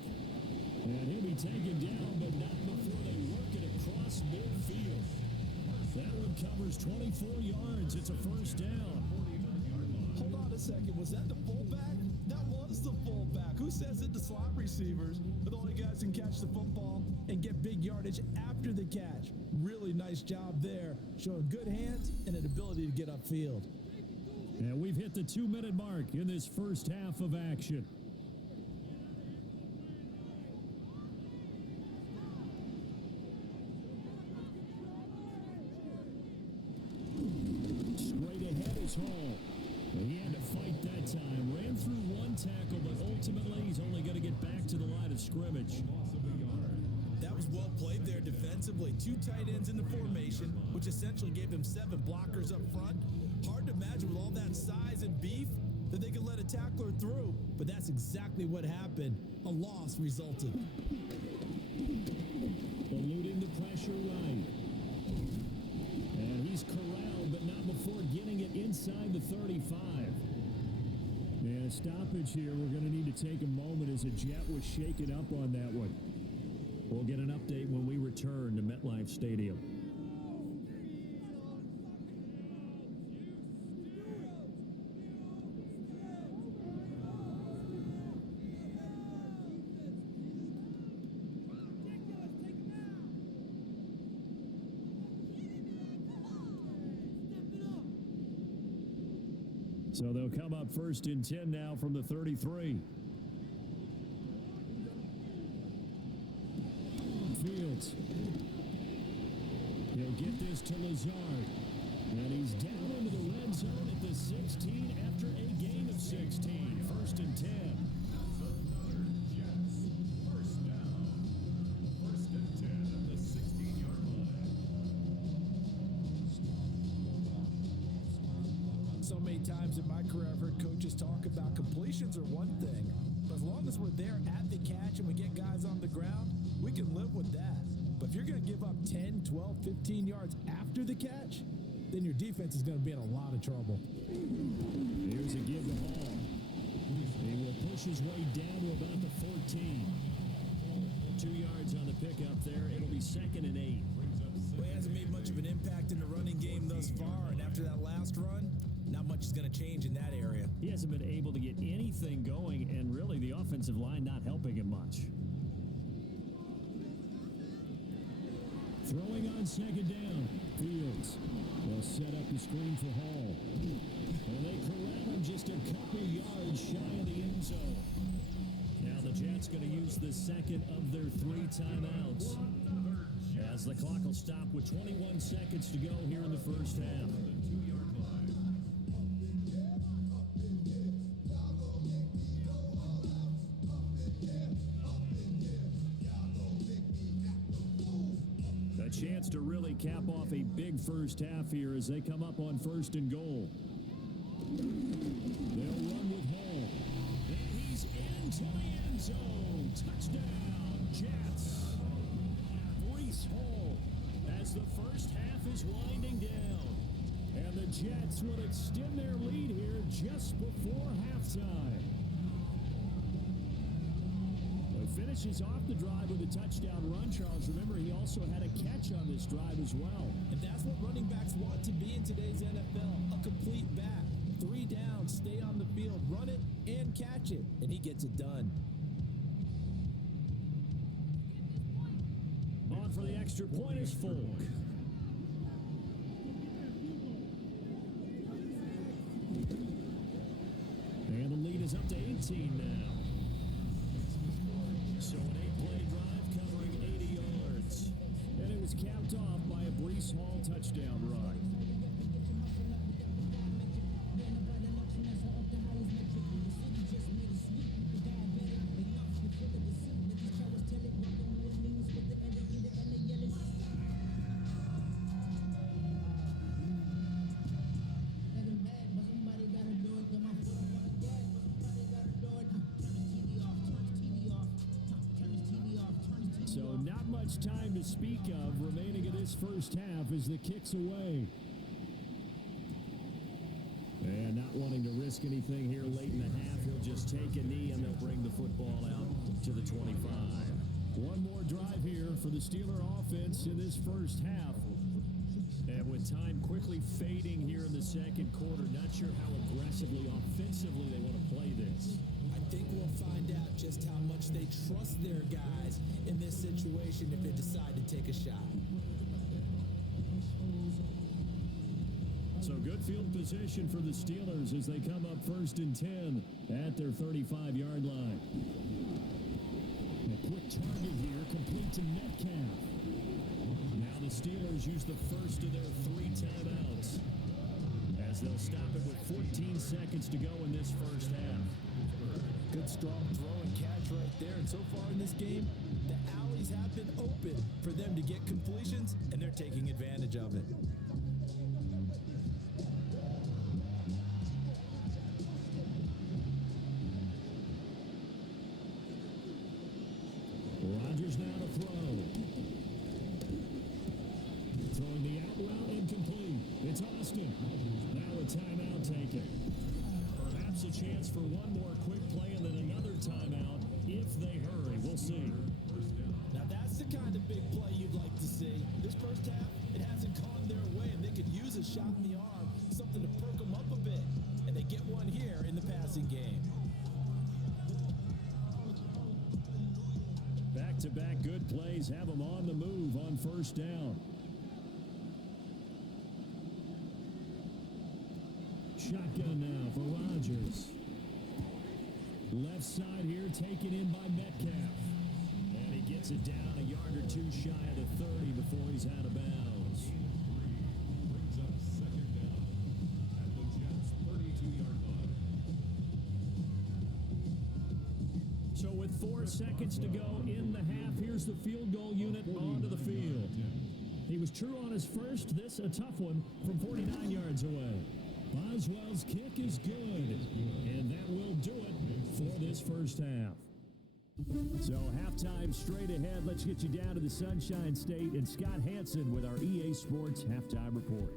And he'll be taken down, but not before they work it across midfield. That one covers 24 yards. It's a first down. Hold on a second. Was that the fullback? That was the fullback. Who says it to slot receivers? But the only guys who can catch the football and get big yardage after the catch. Really nice job there, showing good hands and an ability to get upfield. And we've hit the 2-minute mark in this first half of action. Straight ahead is Hall. He had to fight that time. Ran through one tackle, but ultimately he's only going to get back to the line of scrimmage. That was well played there defensively. 2 tight ends in the formation, which essentially gave them 7 blockers up front. Hard to imagine with all that size and beef that they could let a tackler through, but that's exactly what happened. A loss resulted. Eluding the pressure right. And he's corralled, but not before getting it inside the 35. Yeah, stoppage here. We're going to need to take a moment as a Jet was shaken up on that one. We'll get an update when we return to MetLife Stadium. So they'll come up first and 10 now from the 33. Fields. He'll get this to Lazard. And he's down into the red zone at the 16 after a gain of 16. First and 10. First down. First and 10 at the 16-yard line. So many times in my career, I've heard coaches talk about completions are one thing, but as long as we're there at the catch and we get guys on the ground, we can live with that. But if you're going to give up 10, 12, 15 yards after the catch, then your defense is going to be in a lot of trouble. Here's a give to Hall. He will push his way down to about the 14. 2 yards on the pickup there. It'll be 2nd and 8. Well, he hasn't made much of an impact in the running game thus far, and after that last run, not much is going to change in that area. He hasn't been able to get anything going, and really the offensive line not helping him much. Throwing on 2nd down. Fields will set up the screen for Hall. And they corral him just a couple yards shy of the end zone. Now the Jets going to use the second of their 3 timeouts, as the clock will stop with 21 seconds to go here in the first half. Chance to really cap off a big first half here as they come up on 1st and goal. They'll run with Hall. And he's into the end zone. Touchdown, Jets. Breece Hall as the first half is winding down. And the Jets will extend their lead here just before halftime. Finishes off the drive with a touchdown run, Charles. Remember, he also had a catch on this drive as well. And that's what running backs want to be in today's NFL. A complete back. 3 downs, stay on the field, run it, and catch it. And he gets it done. On for the extra point is Folk. And the lead is up to 18 now. So an 8-play drive covering 80 yards. And it was capped off by a Breece Hall touchdown run. Time to speak speak of remaining in this first half as the kick's away. And not wanting to risk anything here late in the half, he'll just take a knee and they'll bring the football out to the 25. One more drive here for the Steeler offense in this first half. And with time quickly fading here in the second quarter, not sure how aggressively, offensively they want to play this. I think we'll find out just how much they trust their guys in this situation if they decide to take a shot. So good field position for the Steelers as they come up 1st and 10 at their 35-yard line. A quick target here, complete to Metcalf. Now the Steelers use the first of their 3 timeouts as they'll stop it with 14 seconds to go in this first half. Good strong throw and catch right there. And so far in this game, the alleys have been open for them to get completions, and they're taking advantage of it. Rodgers now to throw. Throwing the out route incomplete. It's Austin. Now a timeout taken. Perhaps a chance for one more quick play and then another timeout if they hurry. We'll see. Now that's the kind of big play you'd like to see. This first half, it hasn't gone their way, and they could use a shot in the arm, something to perk them up a bit. And they get one here in the passing game. Back-to-back good plays have them on the move on first down. Shotgun now for Rodgers. Left side here taken in by Metcalf. And he gets it down a yard or two shy of the 30 before he's out of bounds. Brings up 2nd down at the Jets' 32-yard line. So with 4 seconds to go in the half, here's the field goal unit onto the field. He was true on his first. This a tough one from 49 yards away. Boswell's kick is good, and that will do it for this first half. So halftime straight ahead. Let's get you down to the Sunshine State and Scott Hansen with our EA Sports Halftime Report.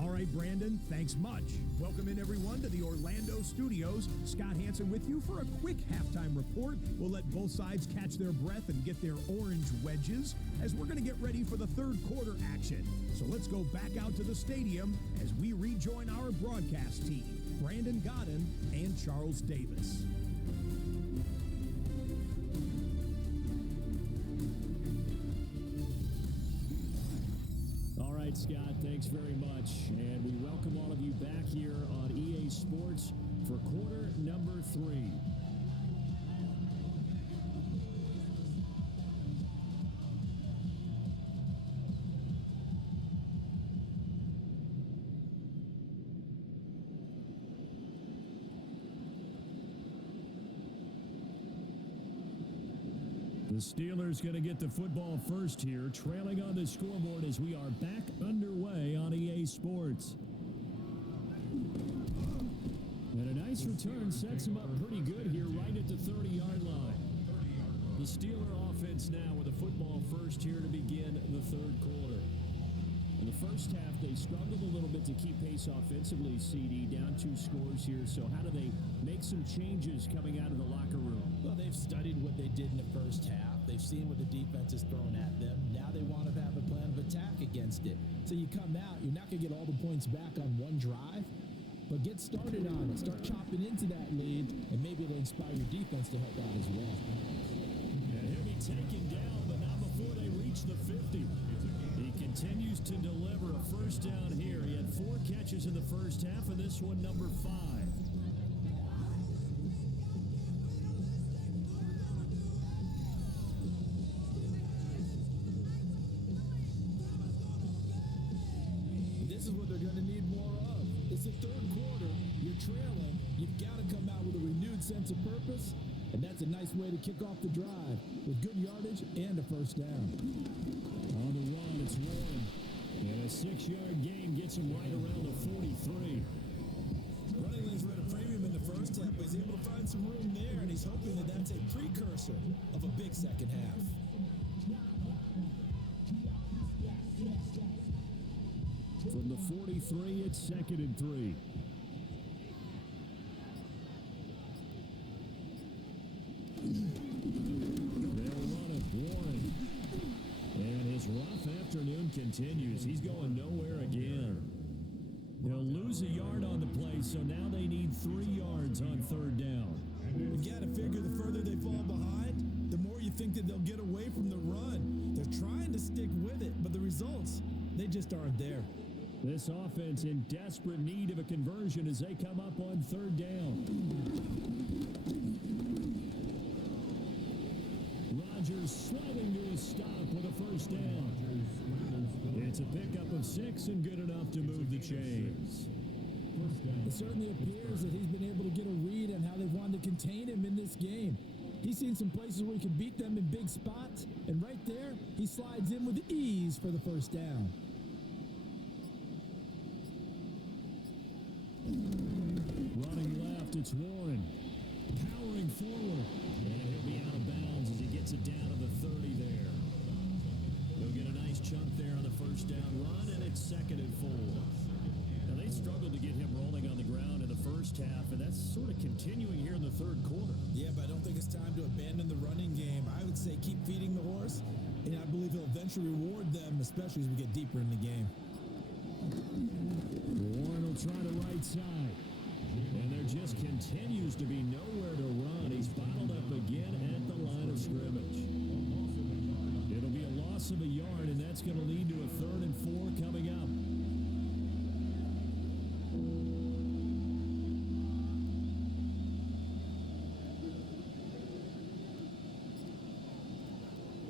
All right, Brandon, thanks much. Welcome in, everyone, to the Orlando studios. Scott Hansen with you for a quick halftime report. We'll let both sides catch their breath and get their orange wedges as we're going to get ready for the third quarter action. So let's go back out to the stadium as we rejoin our broadcast team, Brandon Godden and Charles Davis. All right, Scott, thanks very much. And we welcome all of you back here on EA Sports for quarter number 3. The Steelers going to get the football first here, trailing on the scoreboard as we are back underway on EA Sports. And a nice return sets them up pretty good here right at the 30-yard line. The Steeler offense now with the football first here to begin the third quarter. In the first half, they struggled a little bit to keep pace offensively, CD, down 2 scores here. So how do they make some changes coming out of the locker room? Well, they've studied what they did in the first half. They've seen what the defense is throwing at them. Now they want to have a plan of attack against it. So you come out, you're not going to get all the points back on one drive, but get started on it. Start chopping into that lead, and maybe it'll inspire your defense to help out as well. And he'll be taken down, but not before they reach the 50. He continues to deliver a first down here. He had 4 catches in the first half, and this one number 5. This is what they're going to need more of. It's the third quarter. You're trailing. You've got to come out with a renewed sense of purpose, and that's a nice way to kick off the drive with good yardage and a first down. On the run, it's Warren. And a 6-yard gain gets him right around the 43. Running lanes were at a premium in the first half, but he's able to find some room there, and he's hoping that that's a precursor of a big second half. 33. It's 2nd and 3. They'll run it. Warren. And his rough afternoon continues. He's going nowhere again. They'll lose a yard on the play, so now they need 3 yards on 3rd down. You got to figure the further they fall behind, the more you think that they'll get away from the run. They're trying to stick with it, but the results, they just aren't there. This offense in desperate need of a conversion as they come up on 3rd down. Rodgers sliding to a stop with a 1st down. It's a pickup of 6 and good enough to move the chains. It certainly appears that he's been able to get a read on how they've wanted to contain him in this game. He's seen some places where he can beat them in big spots, and right there, he slides in with ease for the 1st down. Running left, it's Warren. Powering forward. And he'll be out of bounds as he gets it down to the 30 there. He'll get a nice chunk there on the 1st down run, and it's 2nd and 4. Now, they struggled to get him rolling on the ground in the 1st half, and that's sort of continuing here in the 3rd quarter. Yeah, but I don't think it's time to abandon the running game. I would say keep feeding the horse, and I believe he'll eventually reward them, especially as we get deeper in the game. Warren will try the right side. And there just continues to be nowhere to run. He's bottled up again at the line of scrimmage. It'll be a loss of a yard, and that's going to lead to a 3rd and 4 coming up.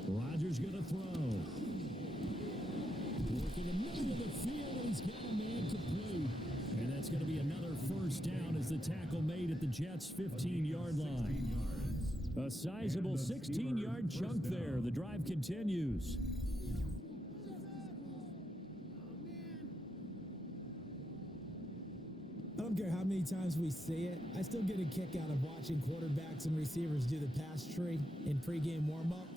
Rodgers going to throw. Working the middle of the field, and he's got a man complete. And that's going to be another 1st down as the tackle made at the Jets' 15-yard line. A sizable 16-yard chunk there. The drive continues. I don't care how many times we see it, I still get a kick out of watching quarterbacks and receivers do the pass tree in pregame warm-up.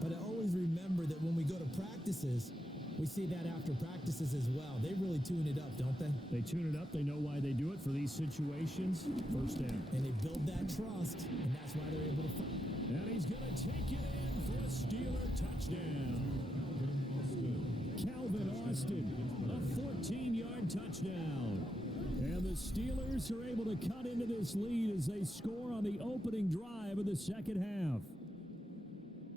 But I always remember that when we go to practices, we see that after practices as well. They really tune it up, don't they? They tune it up. They know why they do it for these situations. 1st down. And they build that trust, and that's why they're able to fight. And he's going to take it in for a Steeler touchdown. Calvin Austin, a 14-yard touchdown. And the Steelers are able to cut into this lead as they score on the opening drive of the 2nd half.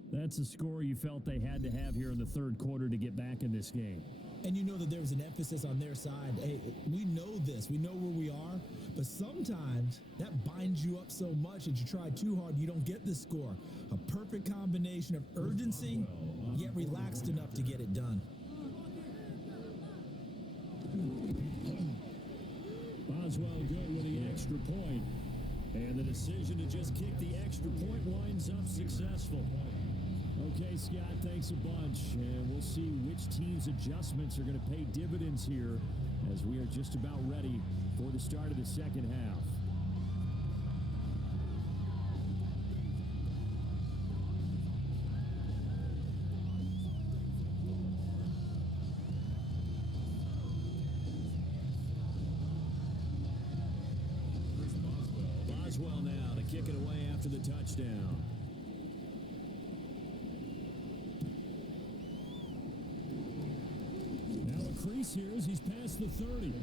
That's the score you felt they had to have here in the 3rd quarter to get back in this game. And you know that there was an emphasis on their side. Hey, we know this. We know where we are. But sometimes that binds you up so much that you try too hard, you don't get the score. A perfect combination of urgency, yet relaxed enough to get it done. Boswell good with the extra point. And the decision to just kick the extra point winds up successful. Okay, Scott, thanks a bunch. And we'll see which team's adjustments are going to pay dividends here as we are just about ready for the start of the 2nd half. Boswell now to kick it away after the touchdown. Crease here as he's past the 30.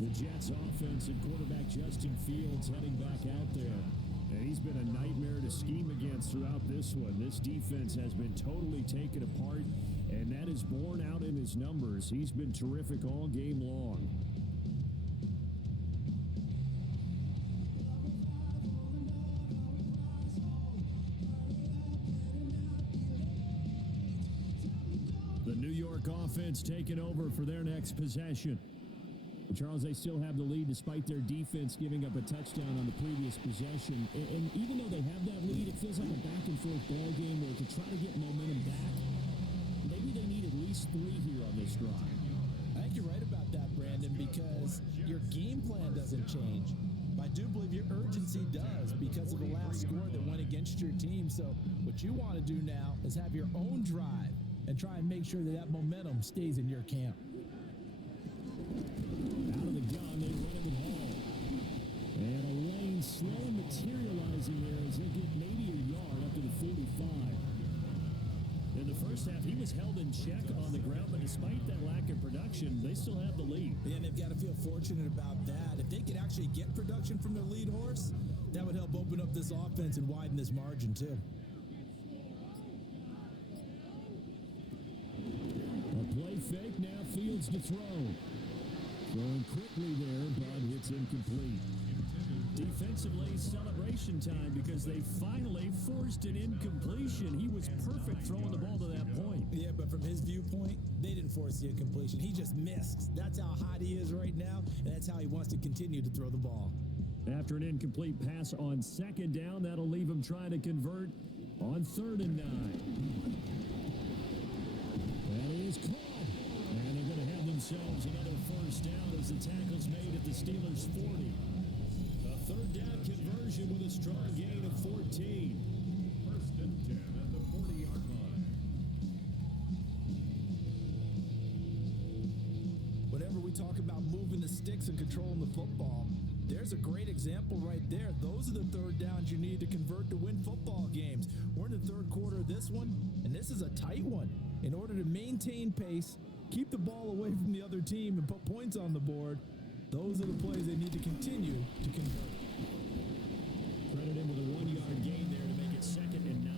The Jets offense and quarterback Justin Fields heading back out there. And he's been a nightmare to scheme against throughout this one. This defense has been totally taken apart, and that is borne out in his numbers. He's been terrific all game long. The New York offense taking over for their next possession. Charles, they still have the lead despite their defense giving up a touchdown on the previous possession. And even though they have that lead, it feels like a back-and-forth ball game where to try to get momentum back, maybe they need at least 3 here on this drive. I think you're right about that, Brandon, because your game plan doesn't change. I do believe your urgency does because of the last score that went against your team. So what you want to do now is have your own drive and try and make sure that that momentum stays in your camp. materializing there as they get maybe a yard up to the 45. In the first half, he was held in check on the ground, but despite that lack of production, they still have the lead. And they've got to feel fortunate about that. If they could actually get production from their lead horse, that would help open up this offense and widen this margin, too. A play fake, now Fields to throw. Throwing quickly there, but it's incomplete. Defensively, celebration time because they finally forced an incompletion. He was perfect throwing the ball to that point. Yeah, but from his viewpoint, they didn't force the incompletion. He just missed. That's how hot he is right now, and that's how he wants to continue to throw the ball. After an incomplete pass on second down, that'll leave him trying to convert on 3rd and 9. That is caught. And they're going to have themselves another first down as the tackle's made at the Steelers' 40. A 3rd down conversion with a strong gain of 14. 1st and 10 at the 40-yard line. Whenever we talk about moving the sticks and controlling the football, there's a great example right there. Those are the 3rd downs you need to convert to win football games. We're in the 3rd quarter of this one, and this is a tight one. In order to maintain pace, keep the ball away from the other team, and put points on the board, those are the plays they need to continue to convert. Credit him with a 1-yard gain there to make it 2nd and 9.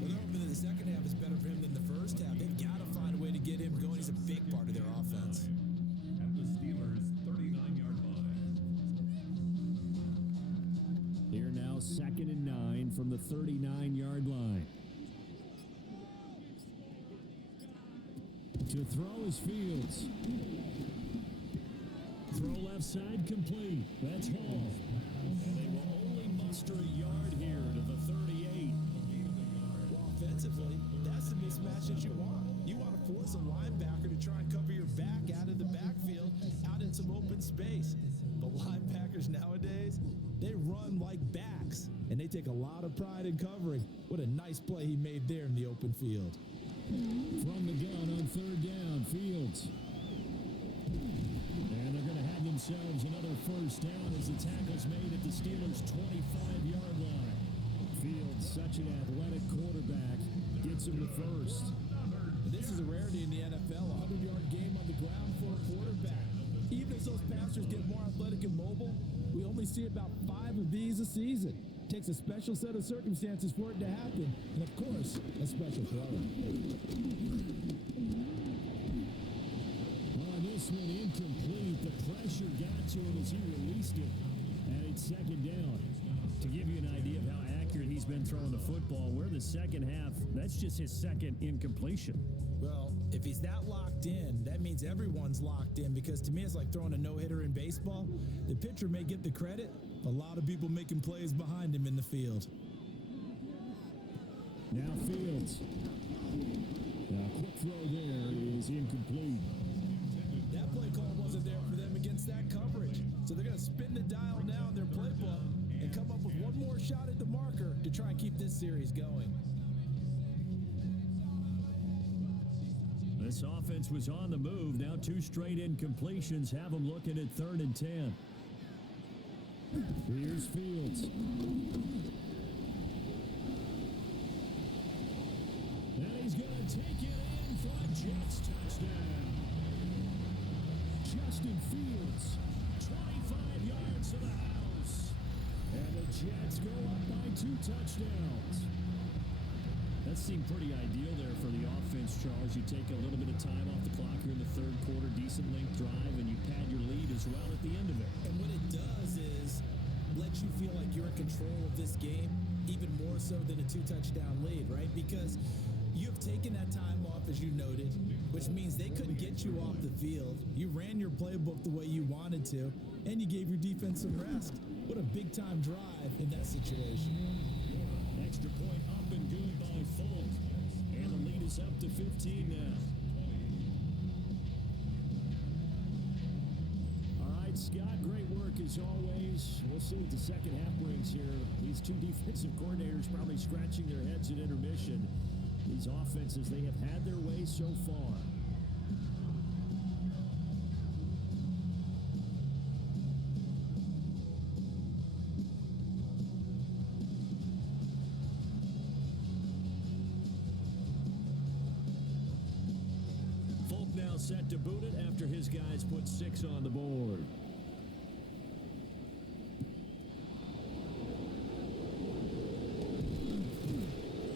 Well, they're hoping that the second half is better for him than the first half. They've got to find a way to get him going. He's a big part of their offense. At the Steelers' 39-yard line. Here now 2nd and 9 from the 39-yard line. To throw is Fields. Throw left side complete. That's Hall. And they will only muster a yard here to the 38. Well, offensively, that's the mismatch that you want. You want to force a linebacker to try and cover your back out of the backfield, out in some open space. But linebackers nowadays, they run like backs, and they take a lot of pride in covering. What a nice play he made there in the open field. From the gun on 3rd down, Fields. And they're going to have themselves another first down as the tackle's made at the Steelers' 25-yard line. Fields, such an athletic quarterback, gets him to first. This is a rarity in the NFL, a 100-yard game on the ground for a quarterback. Even as those passers get more athletic and mobile, we only see about 5 of these a season. Takes a special set of circumstances for it to happen, and of course, a special throw. This one incomplete. The pressure got to him as he released it, and it's 2nd down. To give you an idea of how accurate he's been throwing the football, we're the second half. That's just his 2nd incompletion. Well, if he's that locked in, that means everyone's locked in, because to me it's like throwing a no-hitter in baseball. The pitcher may get the credit, a lot of people making plays behind him in the field. Now Fields. Now a quick throw there is incomplete. That play call wasn't there for them against that coverage. So they're going to spin the dial now in their playbook and come up with one more shot at the marker to try and keep this series going. This offense was on the move. Now 2 straight incompletions have them looking at 3rd and 10. Here's Fields. And he's going to take it in for a Jets touchdown. Justin Fields, 25 yards to the house. And the Jets go up by 2 touchdowns. That seemed pretty ideal there for the offense, Charles. You take a little bit of time off the clock here in the 3rd quarter, decent length drive, and you pad your lead as well at the end of it. And what it does is let you feel like you're in control of this game, even more so than a 2-touchdown lead, right? Because you have taken that time off, as you noted, which means they couldn't get you off the field. You ran your playbook the way you wanted to, and you gave your defense some rest. What a big-time drive in that situation. Extra point up and good by Folk. And the lead is up to 15 now. All right, Scott, great work as always. We'll see what the second half brings here. These 2 defensive coordinators probably scratching their heads at intermission. These offenses, they have had their way so far. set to boot it after his guys put 6 on the board.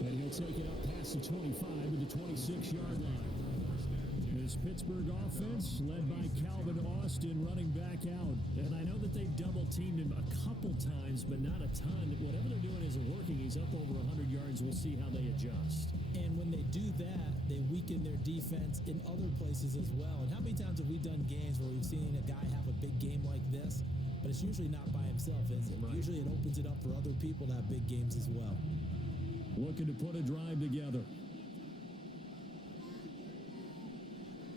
And he'll take it up past the 25 to the 26-yard line. This Pittsburgh offense, led by Calvin Austin, running back out. And I know that they've double-teamed him a couple times, but not a ton. Whatever they're doing isn't working. He's up over 100 yards. We'll see how they adjust. And when they do that, they weaken their defense in other places as well. And how many times have we done games where we've seen a guy have a big game like this, but it's usually not by himself, is it? Right. Usually it opens it up for other people to have big games as well. Looking to put a drive together.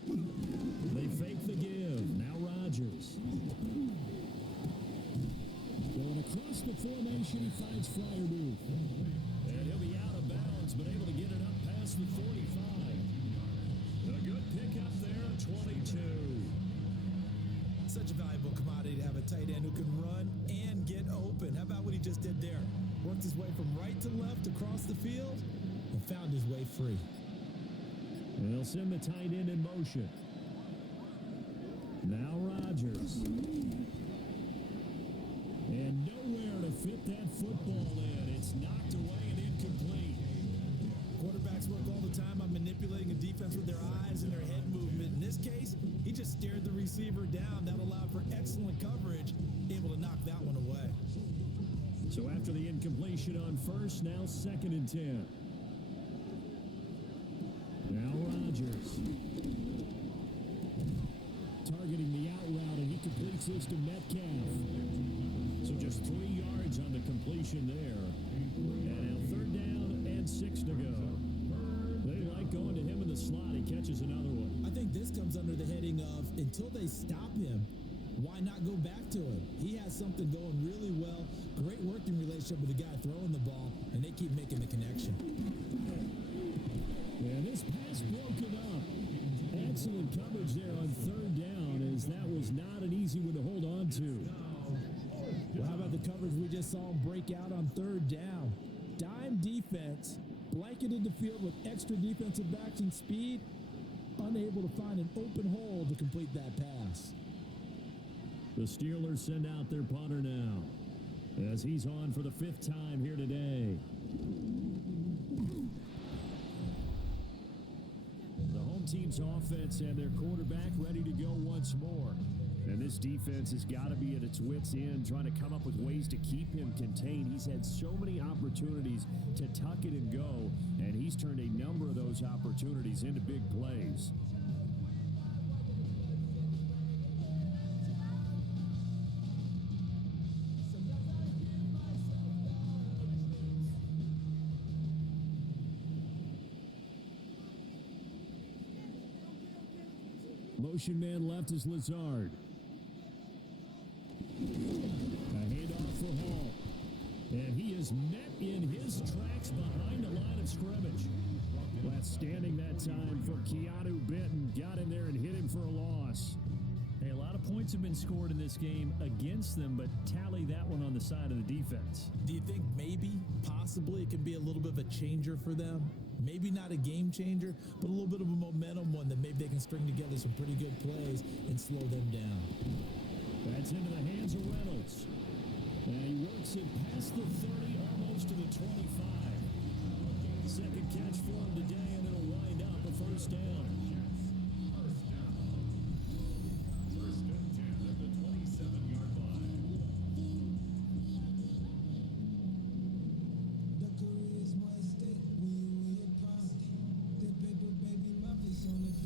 They fake the give. Now Rodgers. Going across the formation, he finds Fryermuth. And he'll be out of bounds, but able to get it up past the 45. A good pickup there, 22. Such a valuable commodity to have a tight end who can run and get open. How about what he just did there? Worked his way from right to left across the field and found his way free. And they'll send the tight end in motion. Now Rodgers. And nowhere to fit that football in. It's knocked away and incomplete. Quarterbacks work all the time on manipulating a defense with their eyes and their head movement. In this case, he just stared the receiver down. That allowed for excellent coverage, able to knock that one away. So after the incompletion on first, now 2nd and 10. Now Rodgers. Targeting the out route, and he completes this to Metcalf. So just 3 yards on the completion there. And now 3rd down and 6 to go. They like going to him in the slot. He catches another one. I think this comes under the heading of, until they stop him, why not go back to him? He has something going really well. Great working relationship with the guy throwing the ball, and they keep making the connection. And this pass broken up. Excellent coverage there on 3rd down, as that was not an easy one to hold on to. Well, how about the coverage we just saw him break out on 3rd down? Dime defense, blanketed the field with extra defensive backs and speed, unable to find an open hole to complete that pass. The Steelers send out their punter now, as he's on for the 5th time here today. The home team's offense and their quarterback ready to go once more. And this defense has got to be at its wits' end, trying to come up with ways to keep him contained. He's had so many opportunities to tuck it and go, and he's turned a number of those opportunities into big plays. Motion man left is Lazard. A handoff for Hall. And he is met in his tracks behind the line of scrimmage. That's standing that time from Keanu Benton. Got in there and hit him for a loss. Hey, a lot of points have been scored in this game against them, but tally that one on the side of the defense. Do you think maybe, possibly, it can be a little bit of a changer for them? Maybe not a game changer, but a little bit of a momentum one that maybe they can string together some pretty good plays and slow them down. That's into the hands of Reynolds. And he works it past the 30, almost to the 25. Second catch for him today, and it'll wind up a 1st down. First and 10 at the 27-yard line.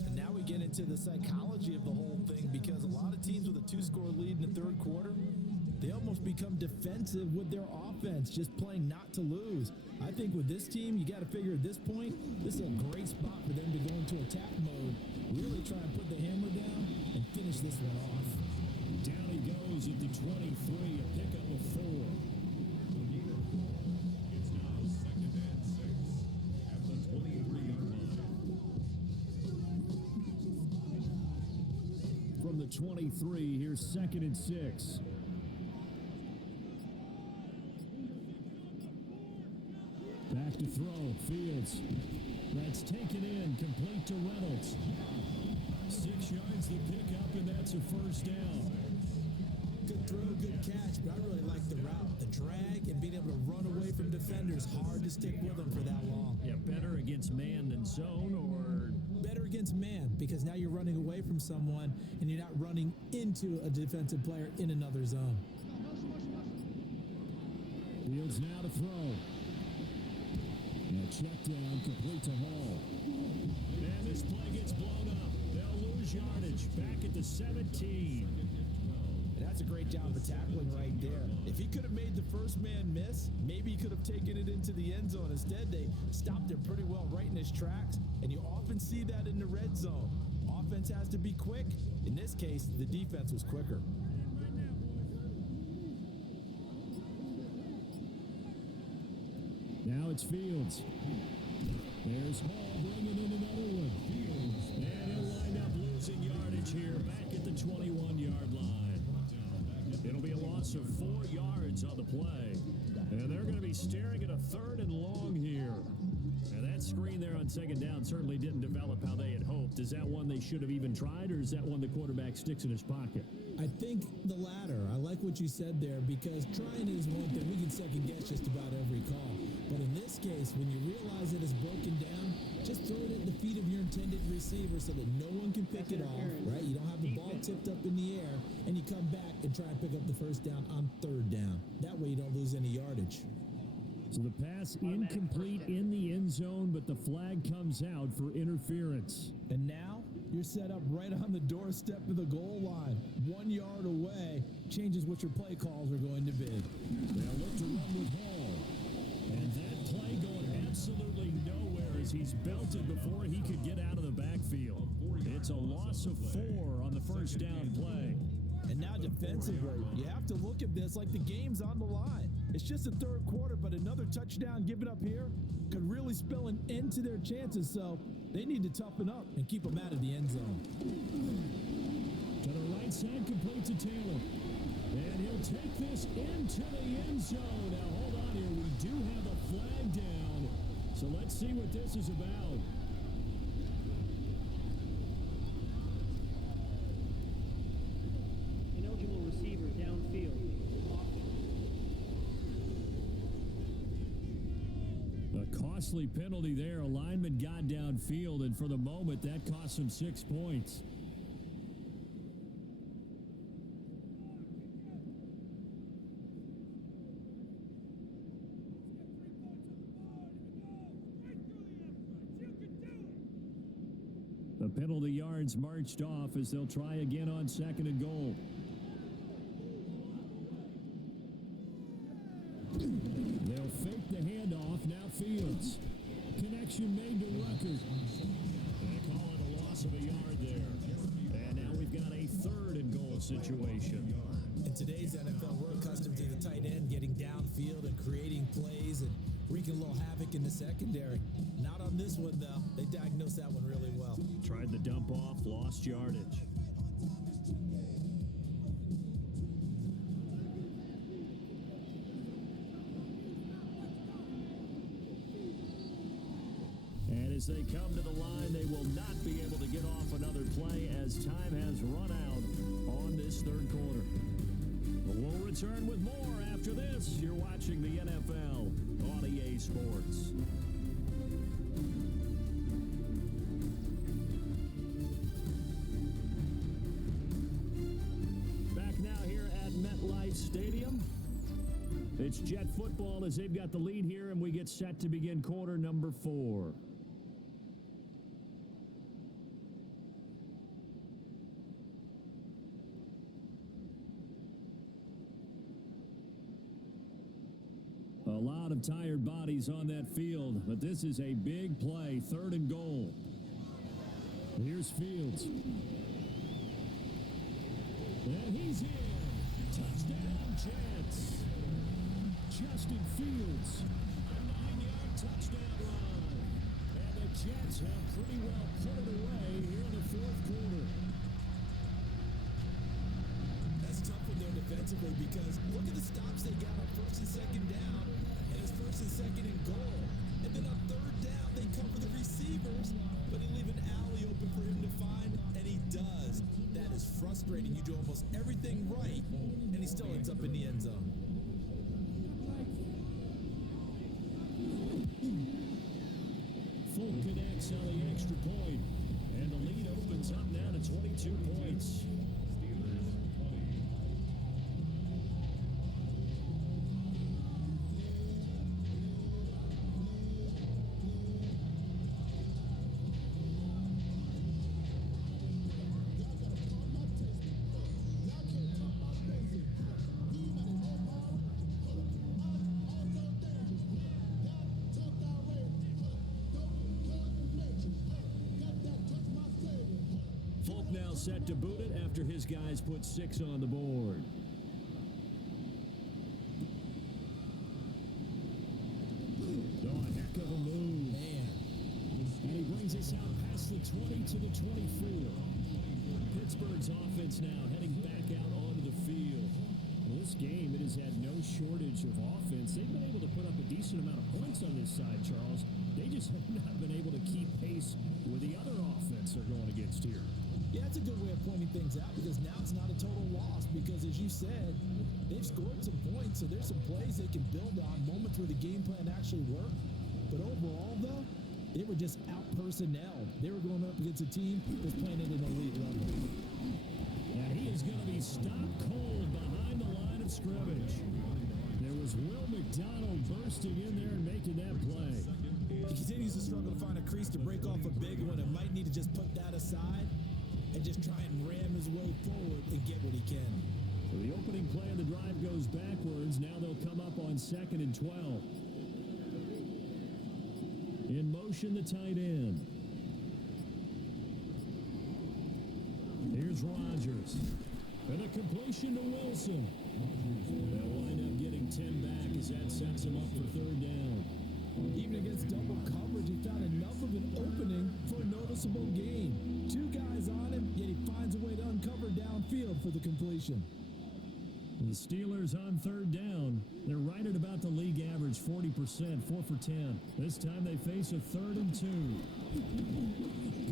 And now we get into the psychology of the whole thing, because a lot of teams with a 2-score lead in the 3rd quarter, they almost become defensive with their offense, just playing not to lose. I think with this team, you got to figure at this point, this is a great spot for them to go into attack mode, really try and put the hammer down and finish this one off. Down he goes at the 23, a pickup of 4. It's now 2nd and 6 at the 23-yard line. From the 23, here's 2nd and 6. Back to throw. Fields. That's taken in. Complete to Reynolds. 6 yards the pickup, and that's a first down. Good throw, good catch, but I really like the route. The drag and being able to run away from defenders, hard to stick with them for that long. Yeah, better against man than zone, or better against man, because now you're running away from someone and you're not running into a defensive player in another zone. Fields now to throw. And a check down, complete to Hall. And this play gets blown up. They'll lose yardage. Back at the 17. And that's a great job of tackling right there. If he could have made the first man miss, maybe he could have taken it into the end zone. Instead, they stopped him pretty well right in his tracks, and you often see that in the red zone. Offense has to be quick. In this case, the defense was quicker. Now it's Fields. There's Hall bringing in another one. And he'll wind up losing yardage here back at the 21-yard line. It'll be a loss of 4 yards on the play. And they're going to be staring at a 3rd and long here. And that screen there on 2nd down certainly didn't develop how they had hoped. Is that one they should have even tried, or is that one the quarterback sticks in his pocket? I think the latter. I like what you said there, because trying is one thing. We can second guess just about every call. But in this case, when you realize it is broken down, just throw it at the feet of your intended receiver so that no one can pick it off, right? You don't have the ball tipped up in the air, and you come back and try and pick up the first down on 3rd down. That way you don't lose any yardage. So the pass incomplete in the end zone, but the flag comes out for interference. And now you're set up right on the doorstep of the goal line. 1 yard away changes what your play calls are going to be. They'll look to run with Hall. And that play going absolutely nowhere as he's belted before he could get out of the backfield. It's a loss of 4 on the first down play. And now defensively, you have to look at this like the game's on the line. It's just the 3rd quarter, but another touchdown given up here could really spell an end to their chances, so they need to toughen up and keep them out of the end zone. To the right side, complete to Taylor. And he'll take this into the end zone. Now, hold on here. We do have a flag down, so let's see what this is about. Ineligible receiver downfield. A costly penalty there. A lineman got downfield, and for the moment, that cost him 6 points. The penalty yards marched off as they'll try again on 2nd and goal. They'll fake the handoff. Now Fields. Connection made to Rutgers. They call it a loss of a yard there. And now we've got a 3rd and goal situation. In today's NFL, we're accustomed to the tight end getting downfield and creating plays and wreaking a little havoc in the secondary. Not on this one, though. They diagnosed that one really well. Tried the dump off, lost yardage. And as they come to the line, they will not be able to get off another play as time has run out on this 3rd quarter. But we'll return with more after this. You're watching the NFL on EA Sports. Back now here at MetLife Stadium. It's Jet football as they've got the lead here, and we get set to begin quarter number 4. A lot of tired bodies on that field, but this is a big play, 3rd and goal. Here's Fields. And he's in. Touchdown, Jets. Justin Fields. A 9-yard touchdown run. And the Jets have pretty well put it away here in the 4th quarter. That's tough when they're defensively, because look at the stops they got on 1st and 2nd down, and it's 1st and 2nd and goal. And then on 3rd down, they cover the receivers, but they leave an alley open for him to find, and he does. frustrating. You do almost everything right, and he still ends up in the end zone. Full connects on the extra point, and the lead opens up now to 22 points. Now set to boot it after his guys put 6 on the board. Oh, a heck of a move. Man. And he brings us out past the 20 to the 24. Pittsburgh's offense now heading back out onto the field. Well, this game, it has had no shortage of offense. They've been able to put up a decent amount of points on this side, Charles. They just have not been able to keep pace with the other offense they're going against here. Yeah, that's a good way of pointing things out because now it's not a total loss because, as you said, they've scored some points, so there's some plays they can build on, moments where the game plan actually worked. But overall, though, they were just out-personnelled. They were going up against a team that was playing at an elite level. And he is going to be stopped cold behind the line of scrimmage. There was Will McDonald bursting in there and making that play. He continues to struggle to find a crease to break off a big one and might need to just put that aside and just try and ram his way forward and get what he can. So the opening play of the drive goes backwards. Now they'll come up on 2nd and 12. In motion, the tight end. Here's Rodgers. And a completion to Wilson. They'll wind up getting 10 back as that sets him up for 3rd down. Even against double coverage, he found enough of an opening for a noticeable gain. 2 guys on him, yet he finds a way to uncover downfield for the completion. The Steelers on 3rd down. They're right at about the league average, 40%, 4 for 10. This time they face a 3rd and 2.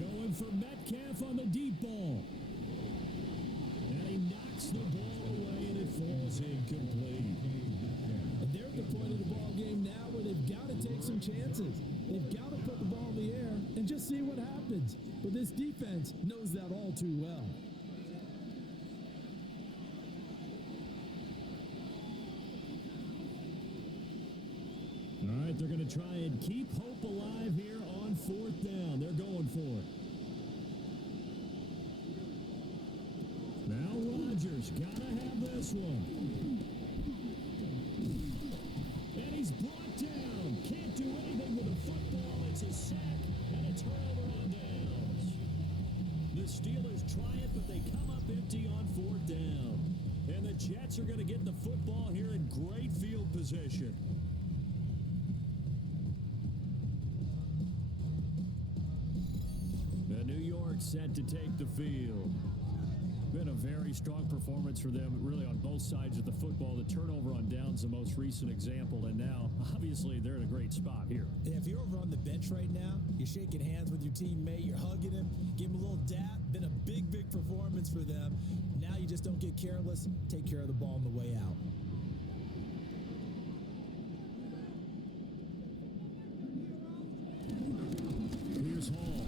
Going for Metcalf on the deep ball. And he knocks the ball away, and it falls incomplete. And they're at the point of the ball game now where they've got to take some chances. They've got to put the ball in the air and just see what happens. But this defense knows that all too well. All right, they're going to try and keep hope alive here on 4th down. They're going for it. Now Rodgers, gotta have this one. And he's brought down. Can't do anything with the football. It's a sack and a turnover on downs. The Steelers try it, but they come up empty on 4th down. And the Jets are going to get the football here in great field position. The New York set to take the field. Been a very strong performance for them, really, on both sides of the football. The turnover on downs, the most recent example, and now, obviously, they're in a great spot here. Yeah, if you're over on the bench right now, you're shaking hands with your teammate, you're hugging him, give him a little dap. Been a big, big performance for them. Now you just don't get careless. Take care of the ball on the way out. Here's Hall.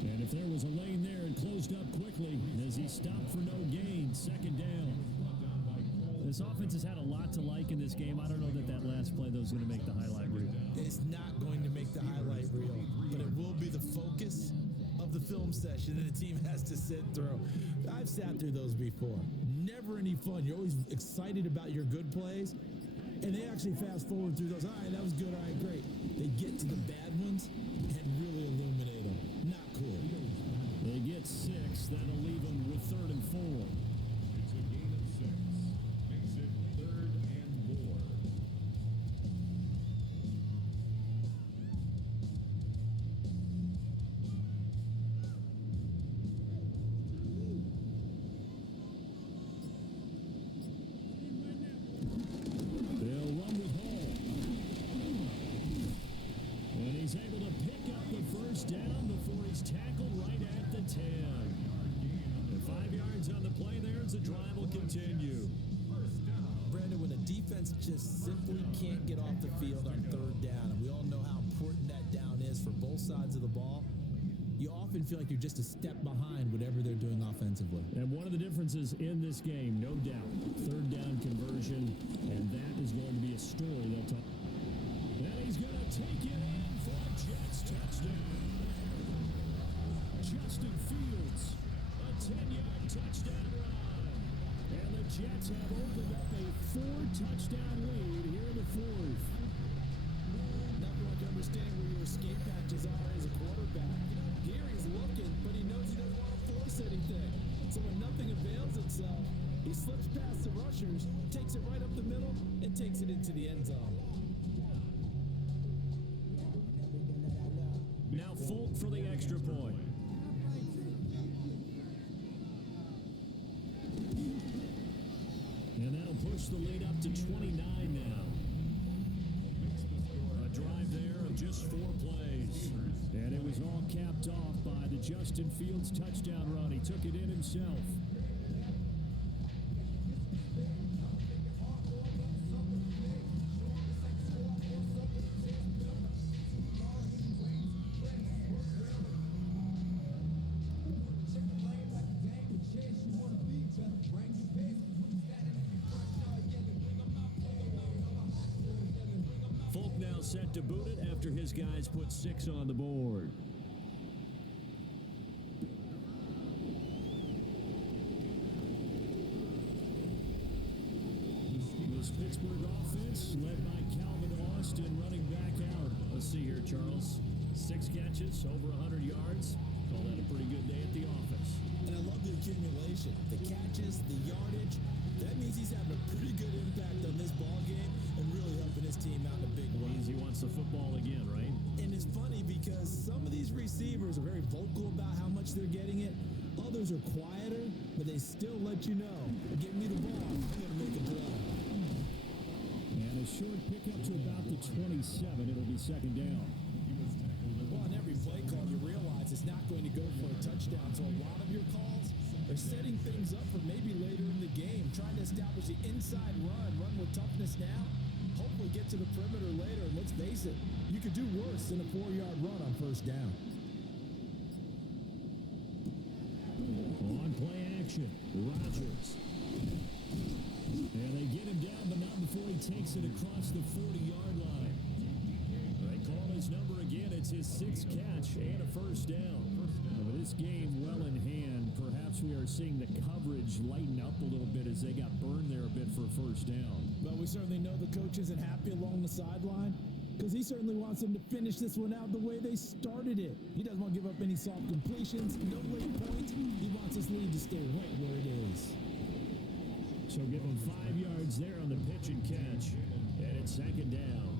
And if there was a lane there, it closed up quickly as he stopped for no gain. 2nd down. This offense has had a lot to like in this game. I don't know that last play, though, is going to make the highlight reel. It's not going to make the highlight reel, but it will be the focus of the film session that the team has to sit through. I've sat through those before. Never any fun. You're always excited about your good plays, and they actually fast forward through those. All right, that was good. All right, great. They get to the bad ones and really illuminate them. Not cool. They get 6. That'll leave them with 3rd and 4. It's a gain of 6. Makes it 3rd and 4. They'll run with Hall. And he just simply can't get off the field on third down. And we all know how important that down is for both sides of the ball. You often feel like you're just a step behind whatever they're doing offensively. And one of the differences in this game, no doubt, third down conversion, and that is going to be a story they'll talk. And he's going to take it in for a Jets touchdown. Justin Fields, a 10-yard touchdown run. And the Jets have opened up a 4-touchdown lead here in the fourth. Nothing like understanding where your escape patches are as a quarterback. Here he's looking, but he knows he doesn't want to force anything. So when nothing avails itself, he slips past the rushers, takes it right up the middle, and takes it into the end zone. Now Folk for the extra point. And that'll push the lead up to 29 now. A drive there of just 4 plays. And it was all capped off by the Justin Fields touchdown run. He took it in himself. Folk now set to boot it after his guys put 6 on the board. This Pittsburgh offense led by Calvin Austin running back out. Let's see here, Charles. 6 catches, over 100 yards. Call that a pretty good day at the office. And I love the accumulation, the catches, the yardage. That means he's having a pretty good impact on this ball game and really helping his team out in a big way. Means he wants the football again, right? And it's funny because some of these receivers are very vocal about how much they're getting it. Others are quieter, but they still let you know, give me the ball, I'm going to make a play. And a short pickup to about the 27. It'll be second down. Well, on every play call, you realize it's not going to go for a touchdown. So a lot of your calls are setting things up for maybe later in the game, trying to establish the inside run with toughness now. Hopefully get to the perimeter later. And let's face it, you could do worse than a 4-yard run on first down. On play action, Rodgers. And they get him down, but not before he takes it across the 40-yard line. They call his number again. It's his 6th catch and a first down. With this game well in hand, perhaps we are seeing the coverage lighten up a little bit as they got burned there a bit for a first down. But we certainly know the coach isn't happy along the sideline because he certainly wants them to finish this one out the way they started it. He doesn't want to give up any soft completions, no late points. He wants his lead to stay right where it is. So give him 5 yards there on the pitch and catch, and it's second down.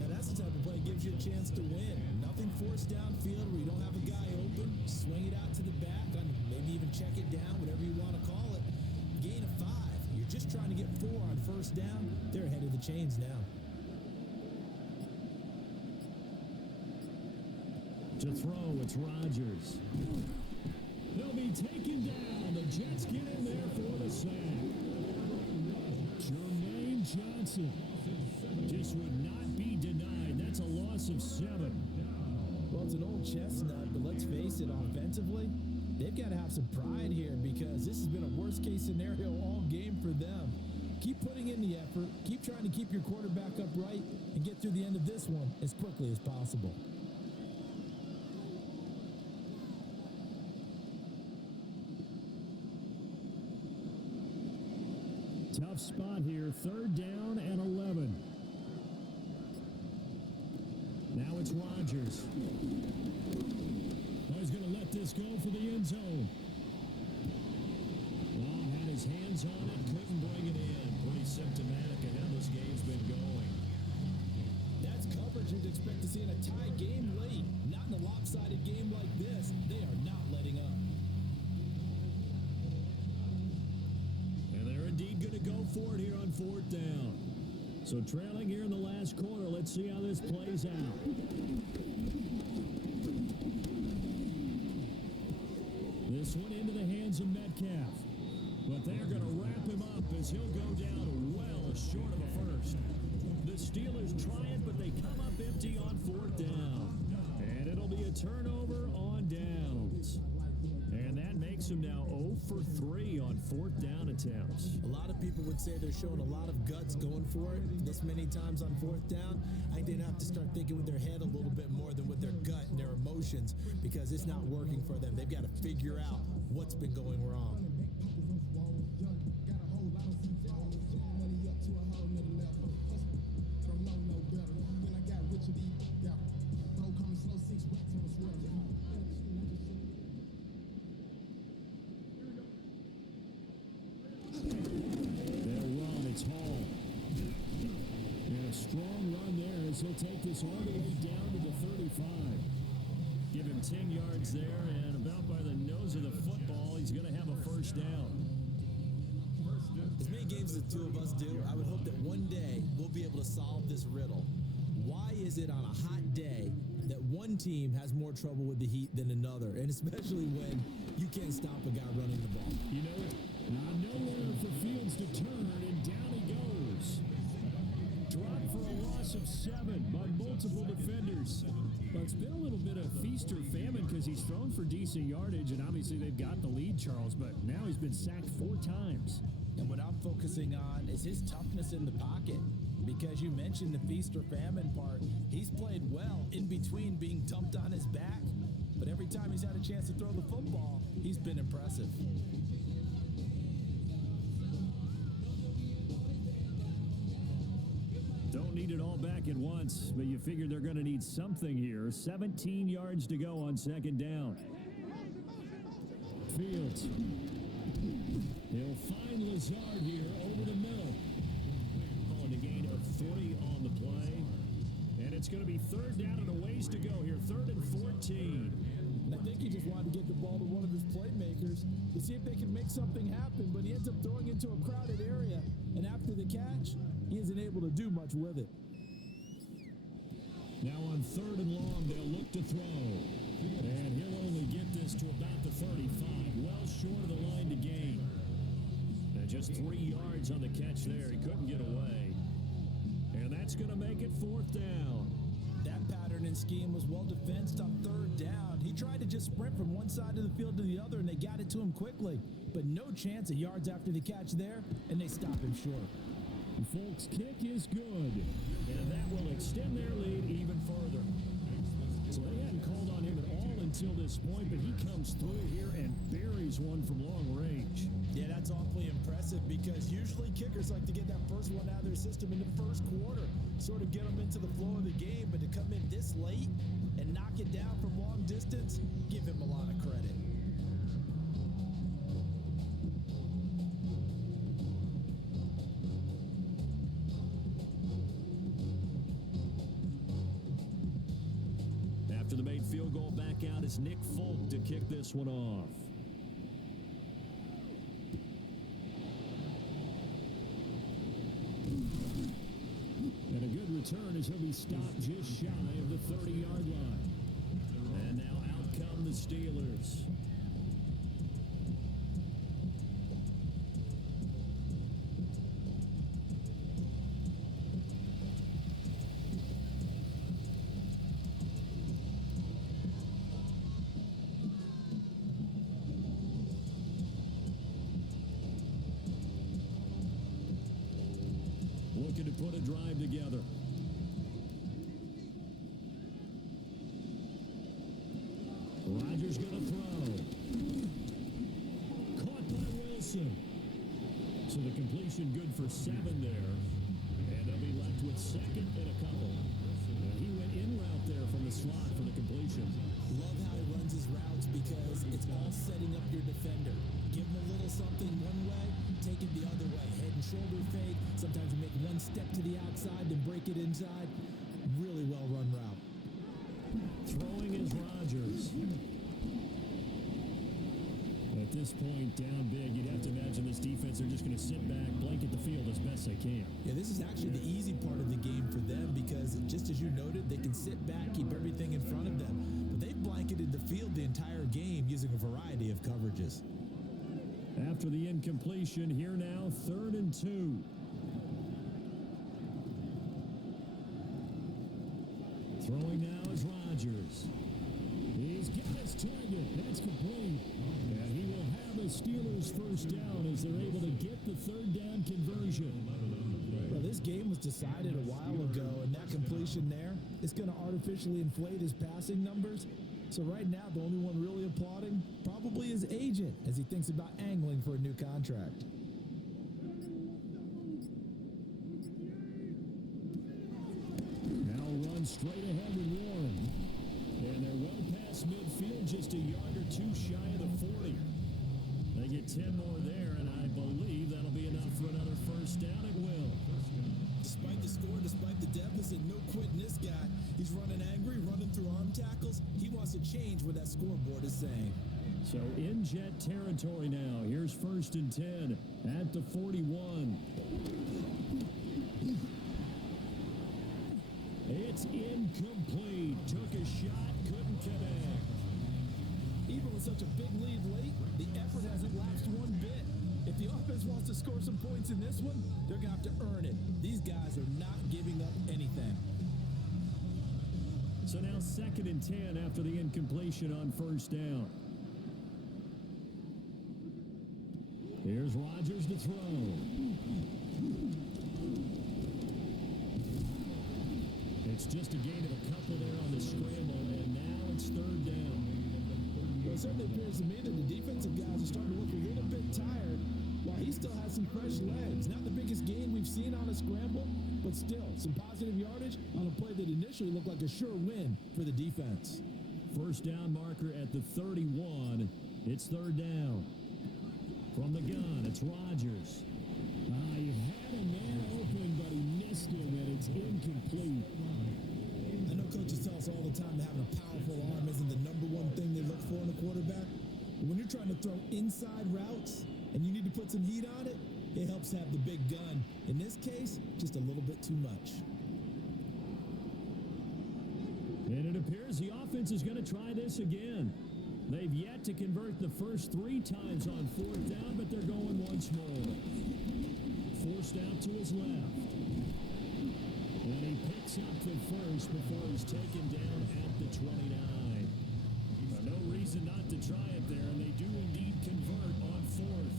Now that's the type of play that gives you a chance to win. Nothing forced downfield where you don't have a guy open. Swing it out to the back, maybe even check it down, whatever you want to call it. Gain of 5. You're just trying to get 4 on first down. They're ahead of the chains now. To throw, it's Rodgers. They'll be taken down. The Jets get in there for the sack. Jermaine Johnson just would not be denied. That's a loss of 7. Well, it's an old chestnut, but let's face it, offensively, they've got to have some pride here because this has been a worst-case scenario all game for them. Keep putting in the effort. Keep trying to keep your quarterback upright and get through the end of this one as quickly as possible. Tough spot here. 3rd down and 11. Now it's Rodgers. Oh, he's going to let this go for the end zone. Long had his hands on it, couldn't bring it in. Pretty symptomatic of how this game's been going. That's coverage you'd expect to see in a tie game late. Not in a lopsided game like this. They are not letting up. And they're indeed going to go for it here on 4th down. So trailing here in the last quarter, let's see how this plays out. This one into the hands of Metcalf. But they're going to wrap him up as he'll go down well just short of a first. The Steelers try it, but they come up empty on 4th down. And it'll be a turnover on downs. And that makes them now 0 for 3 on 4th down attempts. A lot of people would say they're showing a lot of guts going for it this many times on 4th down. I think they'd have to start thinking with their head a little bit more than with their gut and their emotions, because it's not working for them. They've got to figure out what's been going wrong. He'll take this all the way down to the 35. Give him 10 yards there, and about by the nose of the football, he's going to have a first down. As many games as the two of us do, I would hope that one day we'll be able to solve this riddle. Why is it on a hot day that one team has more trouble with the heat than another, and especially when you can't stop a guy running the ball? You know it. Nowhere for Fields to turn, and down he goes. Dropped for a loss of 7 by multiple defenders. Well, it's been a little bit of feast or famine because he's thrown for decent yardage, and obviously they've got the lead, Charles, but now he's been sacked 4 times. And what I'm focusing on is his toughness in the pocket, because you mentioned the feast or famine part. He's played well in between being dumped on his back, but every time he's had a chance to throw the football, he's been impressive. Don't need it all back at once, but you figure they're going to need something here. 17 yards to go on 2nd down. Fields. He'll find Lazard here over the middle. Calling a gain of 3 on the play. And it's going to be 3rd down and a ways to go here. 3rd and 14. And I think he just wanted to get the ball to one of his playmakers to see if they can make something happen, but he ends up throwing into a crowded area. And after the catch, he isn't able to do much with it. Now on 3rd and long, they'll look to throw. And he'll only get this to about the 35, well short of the line to gain. And just 3 yards on the catch there. He couldn't get away. And that's going to make it 4th down. That pattern and scheme was well defensed on 3rd down. He tried to just sprint from one side of the field to the other, and they got it to him quickly. But no chance of yards after the catch there, and they stop him short. Folks' kick is good, and that will extend their lead even further. So they hadn't called on him at all until this point, but he comes through here and buries one from long range. Yeah, that's awfully impressive, because usually kickers like to get that first one out of their system in the first quarter, sort of get them into the flow of the game, but to come in this late and knock it down from long distance, give him a lot of credit. After the made field goal, back out is Nick Folk to kick this one off. And a good return as he'll be stopped just shy of the 30-yard line. And now out come the Steelers. Looking to put a drive together. Rodgers going to throw. Caught by Wilson. So the completion good for 7 there. And they'll be left with 2nd and a couple. He went in route there from the slot for the completion. Love how he runs his routes, because it's all setting up your defender. Give him a little something one way, take it the other way. Head and shoulder fake. Sometimes you make one step to the outside, then break it inside. Really well run route. Throwing is Rodgers. At this point, down big, you'd have to imagine this defense are just going to sit back, blanket the field as best they can. Yeah, this is actually the easy part of the game for them, because just as you noted, they can sit back, keep everything in front of them. But they've blanketed the field the entire game using a variety of coverages. After the incompletion, here now, 3rd and 2. Throwing now is Rodgers. He's got his target. That's complete. And he will have a Steelers first down as they're able to get the third down conversion. Well, this game was decided a while ago, and that completion there is going to artificially inflate his passing numbers. So right now, the only one really applauding probably his agent as he thinks about angling for a new contract. Now run straight ahead with Warren. And they're well past midfield, just a yard or two shy of the 40. They get 10 more there, and I believe that'll be enough for another first down. It will. Despite the score, despite the deficit, no quitting this guy. He's running angry, running through arm tackles. He wants to change what that scoreboard is saying. So in Jet territory now. Here's first and 10 at the 41. It's incomplete. Took a shot, couldn't connect. Even with such a big lead late, the effort hasn't lapsed one bit. If the offense wants to score some points in this one, they're going to have to earn it. These guys are not giving up anything. So now second and 10 after the incompletion on first down. Here's Rodgers to throw. It's just a gain of a couple there on the scramble, and now it's third down. Well, it certainly appears to me that the defensive guys are starting to look a little bit tired, while he still has some fresh legs. Not the biggest gain we've seen on a scramble, but still some positive yardage on a play that initially looked like a sure win for the defense. First down marker at the 31. It's third down. From the gun, it's Rodgers. He had a man open, but he missed him, and it's incomplete. I know coaches tell us all the time that having a powerful arm isn't the number one thing they look for in a quarterback. But when you're trying to throw inside routes and you need to put some heat on it, it helps have the big gun. In this case, just a little bit too much. And it appears the offense is going to try this again. They've yet to convert the first 3 times on fourth down, but they're going once more. Forced out to his left. And he picks up the first before he's taken down at the 29. No reason not to try it there, and they do indeed convert on fourth.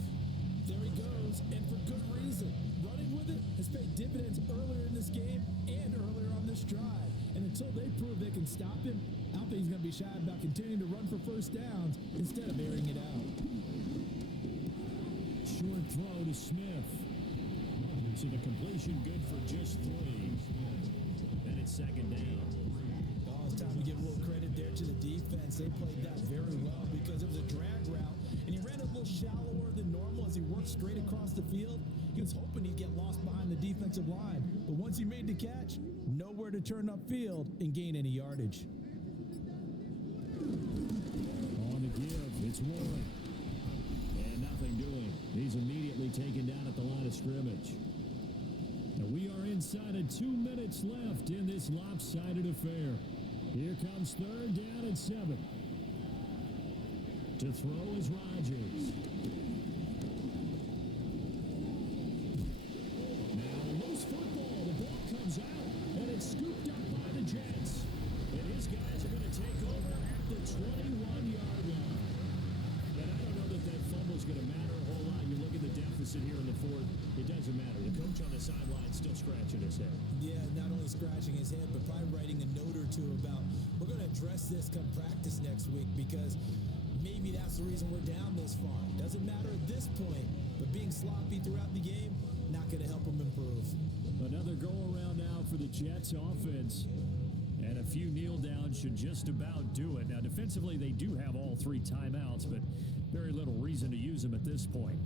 There he goes, and for good reason. Running with it has paid dividends earlier in this game and earlier on this drive. And until they prove they can stop him, I don't think he's going to be shy about continuing to run for first downs instead of airing it out. Short throw to Smith. So the completion good for just 3. And it's second down. Oh, it's time to give a little credit there to the defense. They played that very well because it was a drag route, and he ran a little shallower than normal as he worked straight across the field. He was hoping he'd get lost behind the defensive line, but once he made the catch, nowhere to turn upfield and gain any yardage. On the give, it's Warren. And nothing doing. He's immediately taken down at the line of scrimmage. And we are inside of 2 minutes left in this lopsided affair. Here comes third down and 7. To throw is Rodgers. Now loose football. The ball comes out, and it's scooped up by the Jets. And his guys are going to take over at the 21-yard line. And I don't know that that fumble's going to matter a whole lot. You look at the deficit here in the fourth. It doesn't matter. The coach on the sideline still scratching his head. Yeah, not only scratching his head, but probably writing a note or two about, we're going to address this come practice next week because maybe that's the reason we're down this far. Doesn't matter at this point, but being sloppy throughout the game, not going to help him improve. Another go-around now for the Jets offense. And a few kneel downs should just about do it. Now, defensively, they do have all 3 timeouts, but very little reason to use them at this point.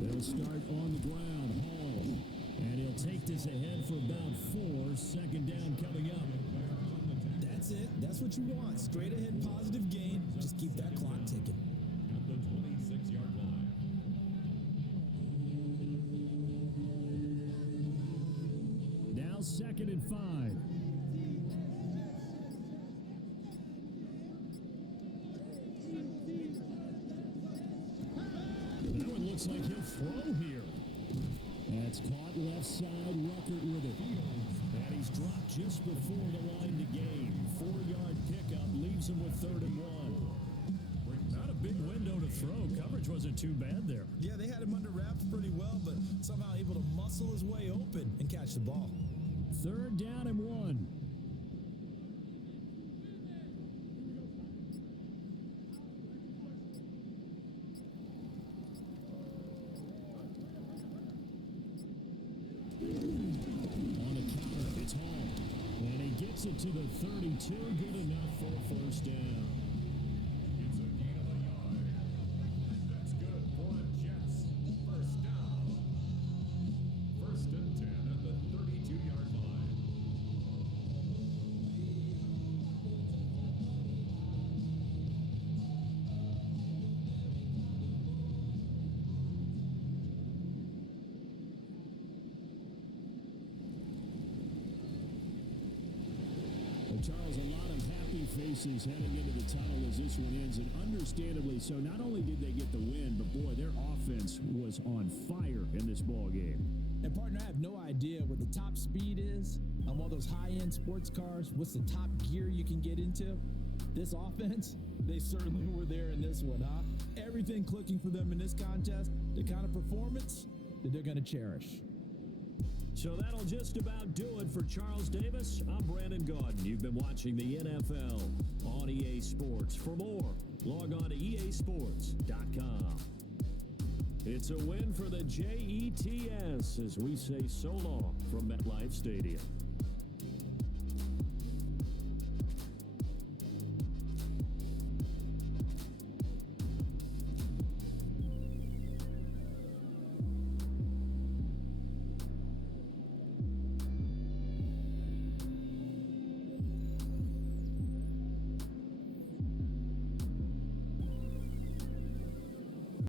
They'll start on the ground. Hall. And he'll take this ahead for about 4. Second down coming up. That's it. That's what you want. Straight ahead positive gain. Just keep that clock ticking. At the 26-yard line. Now second and 5. looks like he'll throw here. That's caught left side. Ruckert with it. And he's dropped just before the line to gain. 4-yard pickup leaves him with 3rd and 1. Not a big window to throw. Coverage wasn't too bad there. Yeah, they had him under wraps pretty well, but somehow able to muscle his way open and catch the ball. 3rd down and 1. On a counter, it's Hall. And he gets it to the 32. Good enough for a 1st down. It's a gain of a yard. That's good for the Jets. 1st down. 1st and 10 at the 32-yard line. Charles, a lot of happy faces heading into the tunnel as this one ends, and understandably so. Not only did they get the win, but boy, their offense was on fire in this ball game. And partner, I have no idea what the top speed is on one of those high-end sports cars. What's the top gear you can get into? This offense, they certainly were there in this one, huh? Everything clicking for them in this contest, the kind of performance that they're going to cherish. So that'll just about do it for Charles Davis. I'm Brandon Gaudin. You've been watching the NFL on EA Sports. For more, log on to easports.com. It's a win for the Jets as we say so long from MetLife Stadium.